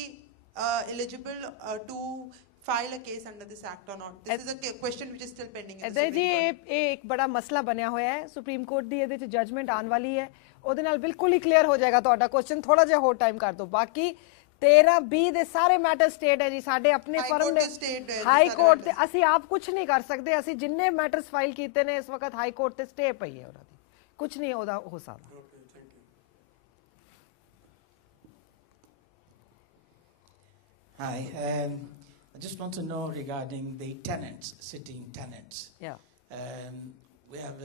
eligible to file a case under this act or not? This is a question which is still pending in the Supreme Court. ਇਹ ਇੱਕ ਬੜਾ ਮਸਲਾ ਬਣਿਆ ਹੋਇਆ ਹੈ supreme court ਦੀ ਇਹਦੇ ਚ judgement ਆਉਣ ਵਾਲੀ ਹੈ ਉਹਦੇ ਨਾਲ ਬਿਲਕੁਲ ਹੀ ਕਲੀਅਰ ਹੋ ਜਾਏਗਾ ਤੁਹਾਡਾ ਕੁਐਸਚਨ ਥੋੜਾ ਜਿਹਾ ਹੋਰ ਟਾਈਮ ਕਰ ਦਿਓ ਬਾਕੀ 13-20 ਦੇ ਸਾਰੇ ਮੈਟਰ ਸਟੇਟ ਹੈ ਜੀ ਸਾਡੇ ਆਪਣੇ ਫਰਮ ਦੇ ਹਾਈ ਕੋਰਟ ਤੇ ਅਸੀਂ ਆਪ ਕੁਝ ਨਹੀਂ ਕਰ ਸਕਦੇ ਅਸੀਂ ਜਿੰਨੇ ਮੈਟਰਸ ਫਾਈਲ ਕੀਤੇ ਨੇ ਇਸ ਵਕਤ ਹਾਈ ਕੋਰਟ ਤੇ ਸਟੇ ਪਈ ਹੈ ਉਹਨਾਂ ਦੀ ਕੁਝ ਨਹੀਂ ਉਹਦਾ ਹੋ ਸਕਦਾ Hi, I just want to know regarding the tenants, sitting tenants. Yeah. We have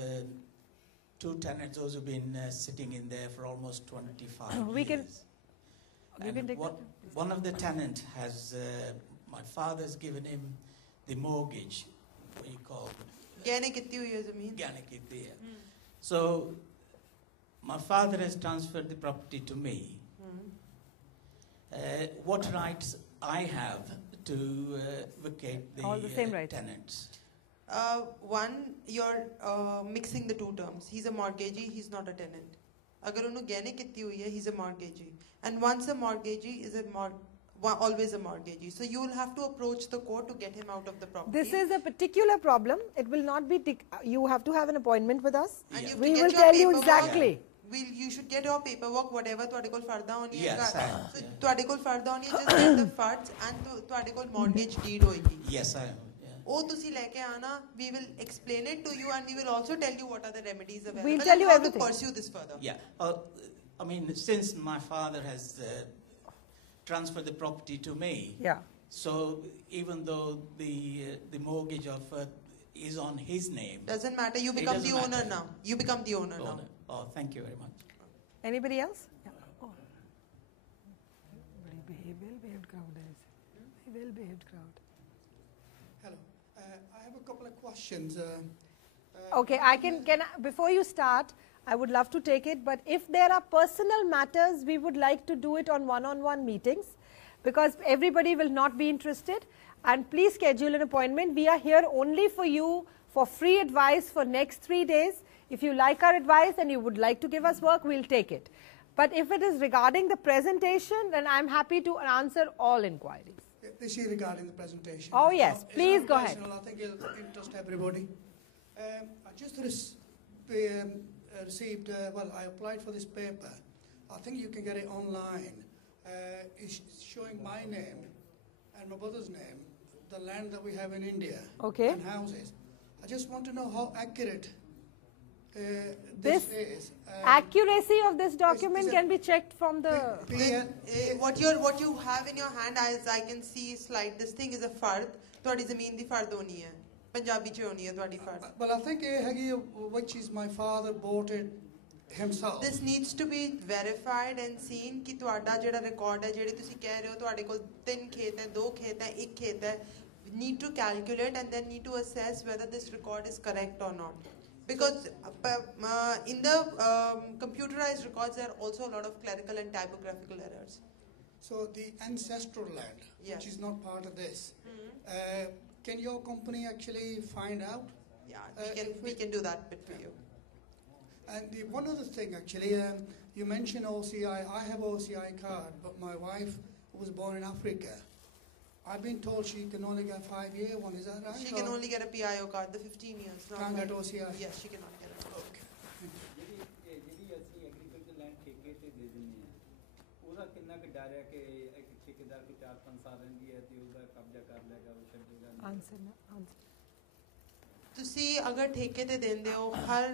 2 tenants, those who've been sitting in there for almost 25 We can- years. You can take One of the tenant has, my father's given him the mortgage, what you call Gehne kitti hui hai zameen? Gehne kitti hai. So, my father has transferred the property to me. What rights I have to vacate the All the same rights. tenants? One, you're mixing the two terms. He's a mortgagee, he's not a tenant. Agar unnu gehne kitti hui hai, he's a mortgagee. And once a mortgagee is always a mortgagee. So you will have to approach the court to get him out of the property. This is a particular problem. It will not be. You have to have an appointment with us. And you have We to will get your tell you paperwork. exactly. You should get your paperwork, whatever ਤੁਹਾਡੇ ਕੋਲ ਫਰਦਾ ਹੋਣੀ ਹੈ Yes, I am, So yeah. ਤੁਹਾਡੇ ਕੋਲ ਫਰਦਾ ਹੋਣੀ ਹੈ just get the funds and ਤੁਹਾਡੇ ਕੋਲ mortgage deed ਹੋਏਗੀ Yes, I am. Yeah. ਉਹ ਤੁਸੀਂ ਲੈ ਕੇ ਆਣਾ we will explain it to you and we will also tell you what are the remedies available We'll tell and you how everything. to pursue this further. Yeah. I mean, since my father has transferred the property to me, Yeah. so even though the mortgage of is on his name, Doesn't matter, you It become doesn't the owner matter. now. You become the owner now. owner. Oh, thank you very much. Anybody else? Yeah. Oh. Very well-behaved crowd is. Well-behaved crowd. Hello. I have a couple of questions. Okay, before you start, I would love to take it, but if there are personal matters, we would like to do it on one-on-one meetings because everybody will not be interested. And please schedule an appointment. We are here only for you for free advice for next 3 days. If you like our advice and you would like to give us work, we'll take it. But if it is regarding the presentation, then I'm happy to answer all inquiries. This is regarding the presentation. Oh, yes. It's Please not go ahead. personal. I think it'll interest everybody. I just received, I applied for this paper. I think you can get it online. It's showing my name and my brother's name, the land that we have in India. Okay. And houses. I just want to know how accurate this is. Accuracy of this document is can be checked from the... What you have in your hand, as I can see slide, this thing is a fard. ਤੁਹਾਡੀ ਜ਼ਮੀਨ ਦੀ ਫਰਦ ਹੋਣੀ ਹੈ ਪੰਜਾਬੀ ਚ ਹੋਣੀ ਹੈ ਤੁਹਾਡੀ ਫਰਦ. Well, I think which is my father bought it himself. This needs to be verified and seen ਕਿ ਤੁਹਾਡਾ ਜਿਹੜਾ ਰਿਕਾਰਡ ਹੈ ਜਿਹੜੇ ਤੁਸੀਂ ਕਹਿ ਰਹੇ ਹੋ ਤੁਹਾਡੇ ਕੋਲ 3 ਖੇਤ ਹੈ 2 ਖੇਤ ਹੈ 1 ਖੇਤ ਹੈ need to calculate and then need to assess whether this record is correct or not. Because in the computerized records, there are also a lot of clerical and typographical errors. So the ancestral land, Yes. which is not part of this, can your company actually find out? Yeah, we can do that bit for you. And one other thing, actually, you mentioned OCI. I have OCI card, but my wife was born in Africa. I've been told she can only get 5-year one. Is that right? She can only get a PIO card, the 15 years. not Can't get like- OCI. Yes, she cannot get it. Okay. ਜਿਹੜੀ ਅਸੀਂ agriculture land ਠੇਕੇ ਤੇ ਦੇ ਦਿੰਦੇ ਹਾਂ ਉਹਦਾ ਕਿੰਨਾ ਕੁ ਡਰ ਹੈ ਕਿ ਇੱਕ ਠੇਕੇਦਾਰ ਕੋਈ 4-5 ਸਾਲ ਰਹਿੰਦੀ ਹੈ ਤੇ ਉਹਦਾ ਕਬਜ਼ਾ ਕਰ ਲੇਗਾ ਉਹ ਛੱਡੇਗਾ ਨਹੀਂ। Answer. ਤੁਸੀਂ ਅਗਰ ਠੇਕੇ ਤੇ ਦਿੰਦੇ ਹੋ ਹਰ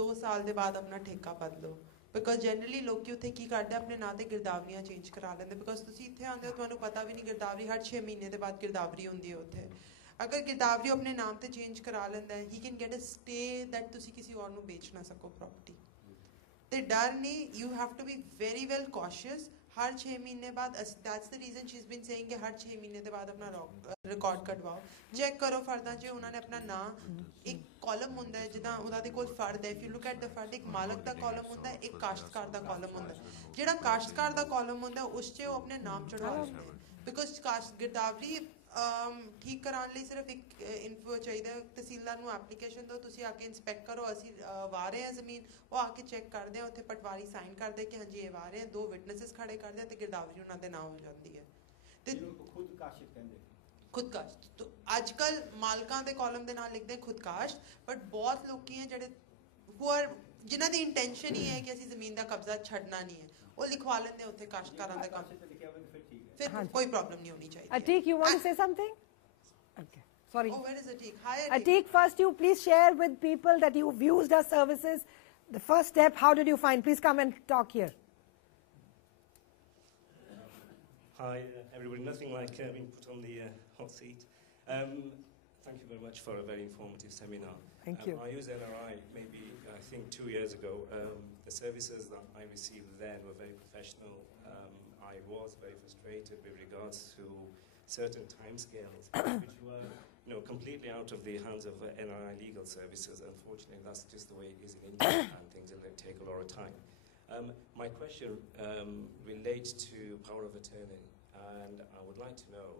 2 ਸਾਲ ਦੇ ਬਾਅਦ ਆਪਣਾ ਠੇਕਾ ਬਦਲੋ ਬਿਕਾਜ਼ ਜਨਰਲੀ ਲੋਕੀ ਉੱਥੇ ਕੀ ਕਰਦੇ ਆਪਣੇ ਨਾਂ ਤੇ ਗਿਰਦਾਵਰੀਆਂ ਚੇਂਜ ਕਰਾ ਲੈਂਦੇ ਬਿਕਾਜ਼ ਤੁਸੀਂ ਇੱਥੇ ਆਉਂਦੇ ਹੋ ਤੁਹਾਨੂੰ ਪਤਾ ਵੀ ਨਹੀਂ ਗਿਰਦਾਵਰੀ ਹਰ 6 ਮਹੀਨੇ ਦੇ ਬਾਅਦ ਗਿਰਦਾਵਰੀ ਹੁੰਦੀ ਹੈ ਉੱਥੇ ਅਗਰ ਗਿਰਦਾਵਰੀ ਆਪਣੇ ਨਾਮ ਤੇ ਚੇਂਜ ਕਰਾ ਲੈਂਦਾ ਹੈ he can get a stay that ਤੁਸੀਂ ਕਿਸੇ ਹੋਰ ਨੂੰ ਵੇਚ ਨਾ ਸਕੋ ਪ੍ਰੋਪਰਟੀ ਤੇ ਡਰ ਨਹੀਂ you have to be very well cautious ਹਰ 6 ਮਹੀਨੇ ਬਾਅਦ that's the reason she is been saying ਕਿ ਹਰ 6 ਮਹੀਨੇ ਦੇ ਬਾਅਦ ਆਪਣਾ ਰਿਕਾਰਡ ਕਢਵਾਓ ਚੈੱਕ ਕਰੋ ਫਰਦਾਂ 'ਚ ਉਹਨਾਂ ਨੇ ਆਪਣਾ ਨਾਂ ਇੱਕ ਕਾਲਮ ਹੁੰਦਾ ਹੈ ਜਿੱਦਾਂ ਉਹਨਾਂ ਦੇ ਕੋਲ ਫਰਦ ਹੈ, if you look at the ਫਰਦ, ਇੱਕ ਮਾਲਕ ਦਾ ਕਾਲਮ ਹੁੰਦਾ ਹੈ, ਇੱਕ ਕਾਸ਼ਤਕਾਰ ਦਾ ਕਾਲਮ ਹੁੰਦਾ ਹੈ। ਜਿਹੜਾ ਕਾਸ਼ਤਕਾਰ ਦਾ ਕਾਲਮ ਹੁੰਦਾ ਉਸ 'ਚ ਉਹ ਆਪਣੇ ਨਾਮ ਚੜਵਾ ਲੈਂਦੇ ਬਿਕੋਜ਼ ਗਿਰਦਾਵਰੀ ਠੀਕ ਕਰਾਉਣ ਲਈ ਸਿਰਫ ਇੱਕ ਇਨਫੋ ਚਾਹੀਦਾ ਹੈ, ਤਹਿਸੀਲਦਾਰ ਨੂੰ ਐਪਲੀਕੇਸ਼ਨ ਦਿਓ, ਤੁਸੀਂ ਆ ਕੇ ਇੰਸਪੈਕਟ ਕਰੋ, ਅਸੀਂ ਵਾਹ ਰਹੇ ਹਾਂ ਜ਼ਮੀਨ, ਉਹ ਆ ਕੇ ਚੈੱਕ ਕਰਦੇ ਆ, ਉੱਥੇ ਪਟਵਾਰੀ ਸਾਈਨ ਕਰਦੇ ਕਿ ਹਾਂਜੀ ਇਹ ਵਾਹ ਰਹੇ ਆ, 2 ਵਿਟਨੈਸਸ ਖੜੇ ਕਰਦੇ ਆ ਤੇ ਗਿਰਦਾਵਰੀ ਉਹਨਾਂ ਦੇ ਨਾਮ ਹੋ ਜਾਂਦੀ ਹੈ। ਤੇ ਖੁਦ ਕਾਸ਼ਤ ਕਹਿੰਦੇ ਖੁਦਕਾਸ਼ਤ तो आजकल मालकां दे कॉलम दे नाल लिखदे खुदकाश्त, बट बहुत लोग हैं जेडे जिन्हां दी इंटेंशन ही है कि असीं ज़मीन दा कब्जा छड्डना नहीं है, वो लिखवा लेंदे उत्थे काश्तकारां दा काम, फिर कोई प्रॉब्लम नहीं होनी चाहिए। Atiq, you want to say something? Okay, sorry. Oh, where is Atiq? Hi Atiq. Atiq, first you please share with people that you've used our services. The first step, how did you find? Please come and talk here. Hi everybody, nothing like being put on the hot seat. Thank you very much for a very informative seminar. Thank you. I used NRI maybe, I think 2 years ago. The services that I received then were very professional. I was very frustrated with regards to certain timescales which were completely out of the hands of NRI legal services. Unfortunately, that's just the way it is in India and things will take a lot of time. My question relates to power of attorney, and I would like to know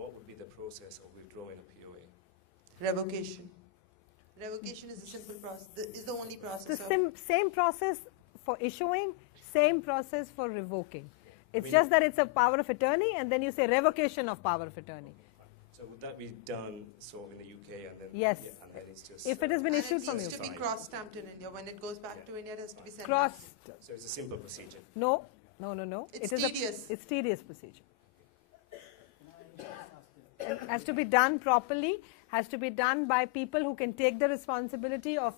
what would be the process of withdrawing a POA? Revocation. Revocation is a simple process, is the only process. The same process for issuing, same process for revoking. It's just that it's a power of attorney, and then you say revocation of power of attorney. So would that be done sort of in the UK and then? Yes. Yeah, and then it's just, if it has been issued from you. It needs to be cross-stamped in India. When it goes back to India, it has to be sent Crossed. back. So it's a simple procedure? No. It's tedious. It's tedious procedure. It has to be done properly, has to be done by people who can take the responsibility of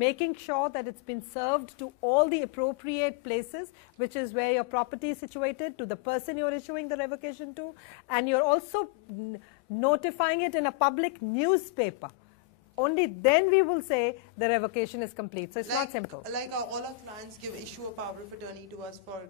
making sure that it's been served to all the appropriate places, which is where your property is situated, to the person you're issuing the revocation to, and you're also notifying it in a public newspaper. Only then we will say the revocation is complete. So it's not simple. Like all our clients issue a power of attorney to us for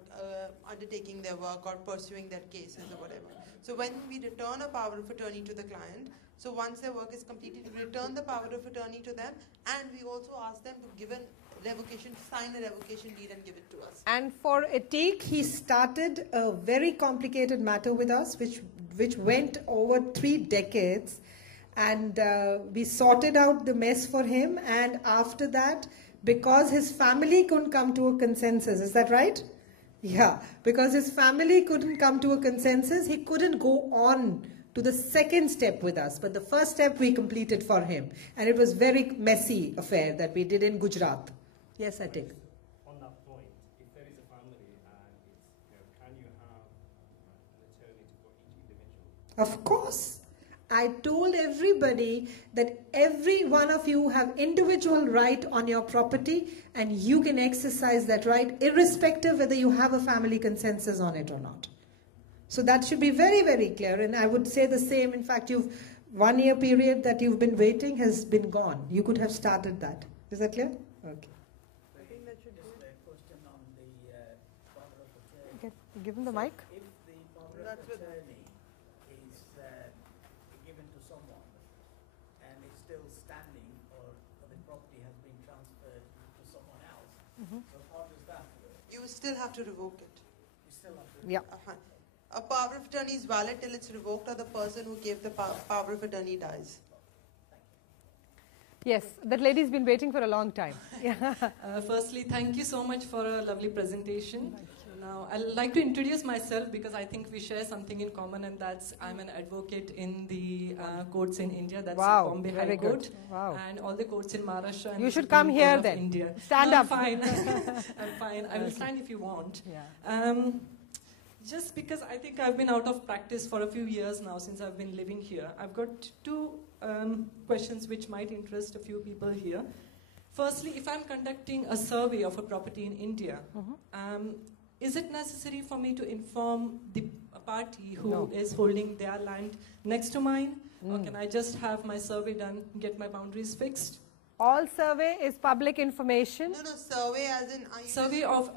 undertaking their work or pursuing their cases or whatever. So when we return a power of attorney to the client, so once their work is completed, we return the power of attorney to them, and we also ask them to give a revocation, sign a revocation deed and give it to us. And for Atiq, he started a very complicated matter with us, which went over 3 decades. And we sorted out the mess for him, and after that, because his family couldn't come to a consensus, is that right? Yeah, because his family couldn't come to a consensus, he couldn't go on to the second step with us, but the first step we completed for him, and it was very messy affair that we did in Gujarat. Yes, Atiq. On that point, if there is a family and it's, can you have an attorney for each individual? Of course. I told everybody that every one of you have individual right on your property, and you can exercise that right irrespective whether you have a family consensus on it or not. So that should be very, very clear, and I would say the same. In fact, 1 year period that you've been waiting has been gone. You could have started that. Is that clear? Okay. I think that should be a question on the power of attorney. Okay, give him the mic. If the power of attorney is given to someone and is still standing, or the property has been transferred to someone else, so how does that work? You still have to revoke it. You still have to. Yeah. A power of attorney is valid till it's revoked or the person who gave the power of attorney dies. Yes, that lady's been waiting for a long time. Firstly, thank you so much for a lovely presentation. Now, I'd like to introduce myself because I think we share something in common, and that's I'm an advocate in the courts in India. That's Wow, Bombay very High Court, good. Wow. and all the courts in Maharashtra. And You the should Supreme come Court here of then. India. Stand No, up. I'm fine. I'm fine. I will stand if you want. Yeah. Just because I think I've been out of practice for a few years now since I've been living here, I've got 2 questions which might interest a few people here. Firstly, if I'm conducting a survey of a property in India, is it necessary for me to inform the party who is holding their land next to mine? Or can I just have my survey done, get my boundaries fixed? All survey is public information. No, survey as in... Survey of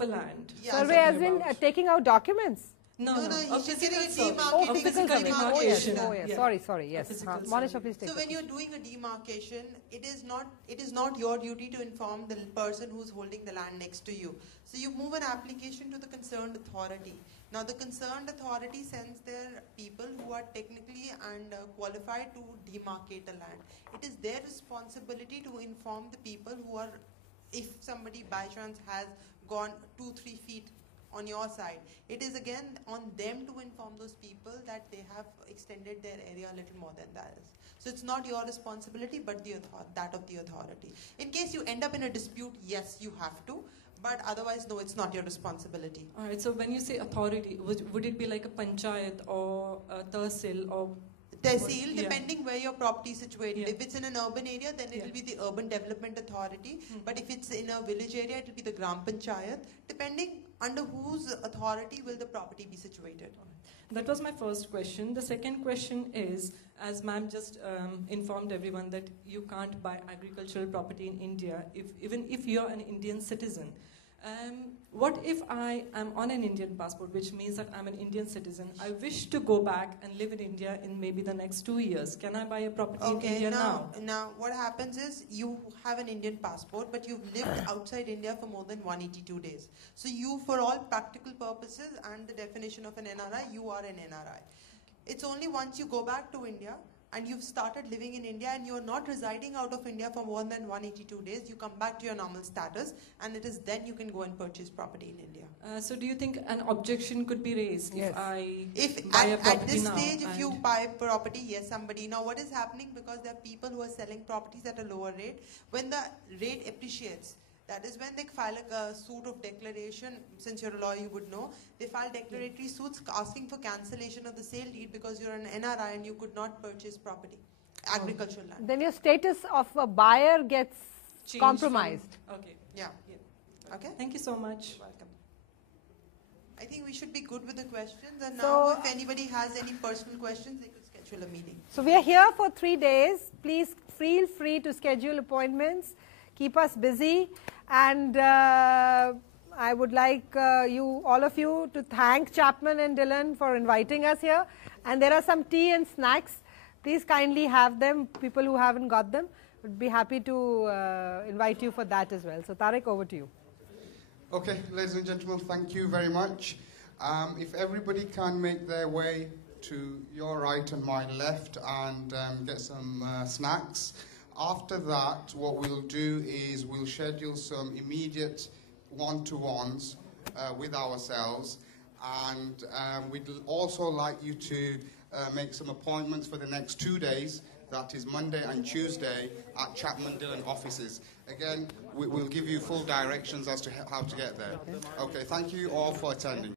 a land. Yeah, survey as in taking out documents. No, he's just getting a demarcating. physical demarcation. Yes. Sorry, yes. Monisha, please take So when you're doing a demarcation, it is not your duty to inform the person who's holding the land next to you. So you move an application to the concerned authority. Now the concerned authority sends their people who are technically and qualified to demarcate the land. It is their responsibility to inform the people who are, if somebody by chance has gone 2-3 feet on your side, it is again on them to inform those people that they have extended their area a little more than that. So it's not your responsibility, but that of the authority. In case you end up in a dispute, yes, you have to, but otherwise, no, it's not your responsibility. All right, so when you say authority, would it be like a panchayat or a tahsil or... Tehsil, depending where your property is situated. If it's in an urban area, then it will be the Urban Development Authority. But if it's in a village area, it will be the Gram Panchayat. Depending under whose authority will the property be situated. That was my first question. The second question is, as ma'am just informed everyone that you can't buy agricultural property in India, even if you're an Indian citizen. What if I am on an Indian passport, which means that I'm an Indian citizen? I wish to go back and live in India in maybe the next 2 years. Can I buy a property in India now? Now, what happens is you have an Indian passport, but you've lived outside India for more than 182 days. So you, for all practical purposes and the definition of an NRI, you are an NRI. It's only once you go back to India and you've started living in India and you're not residing out of India for more than 182 days, you come back to your normal status, and it is then you can go and purchase property in India. So do you think an objection could be raised if I buy a property at this stage, if you buy property, yes, somebody. Now what is happening, because there are people who are selling properties at a lower rate, when the rate appreciates, that is when they file a suit of declaration. Since you're a lawyer, you would know. They file declaratory suits asking for cancellation of the sale deed because you're an NRI and you could not purchase property, agricultural land. Then your status of a buyer gets changed compromised. Okay. Yeah. Okay. Thank you so much. Welcome. I think we should be good with the questions. And now if anybody has any personal questions, they could schedule a meeting. So we are here for 3 days. Please feel free to schedule appointments. Keep us busy. And I would like all of you to thank Chapman and Dylan for inviting us here. And there are some tea and snacks. Please kindly have them. People who haven't got them would be happy to invite you for that as well. So Tariq, over to you. Okay, ladies and gentlemen, thank you very much. If everybody can make their way to your right and my left and get some snacks. After that, what we'll do is we'll schedule some immediate one-to-ones with ourselves, and we'd also like you to make some appointments for the next 2 days. That is Monday and Tuesday at Chapman Dylan offices. Again, we'll give you full directions as to how to get there. Okay, thank you all for attending.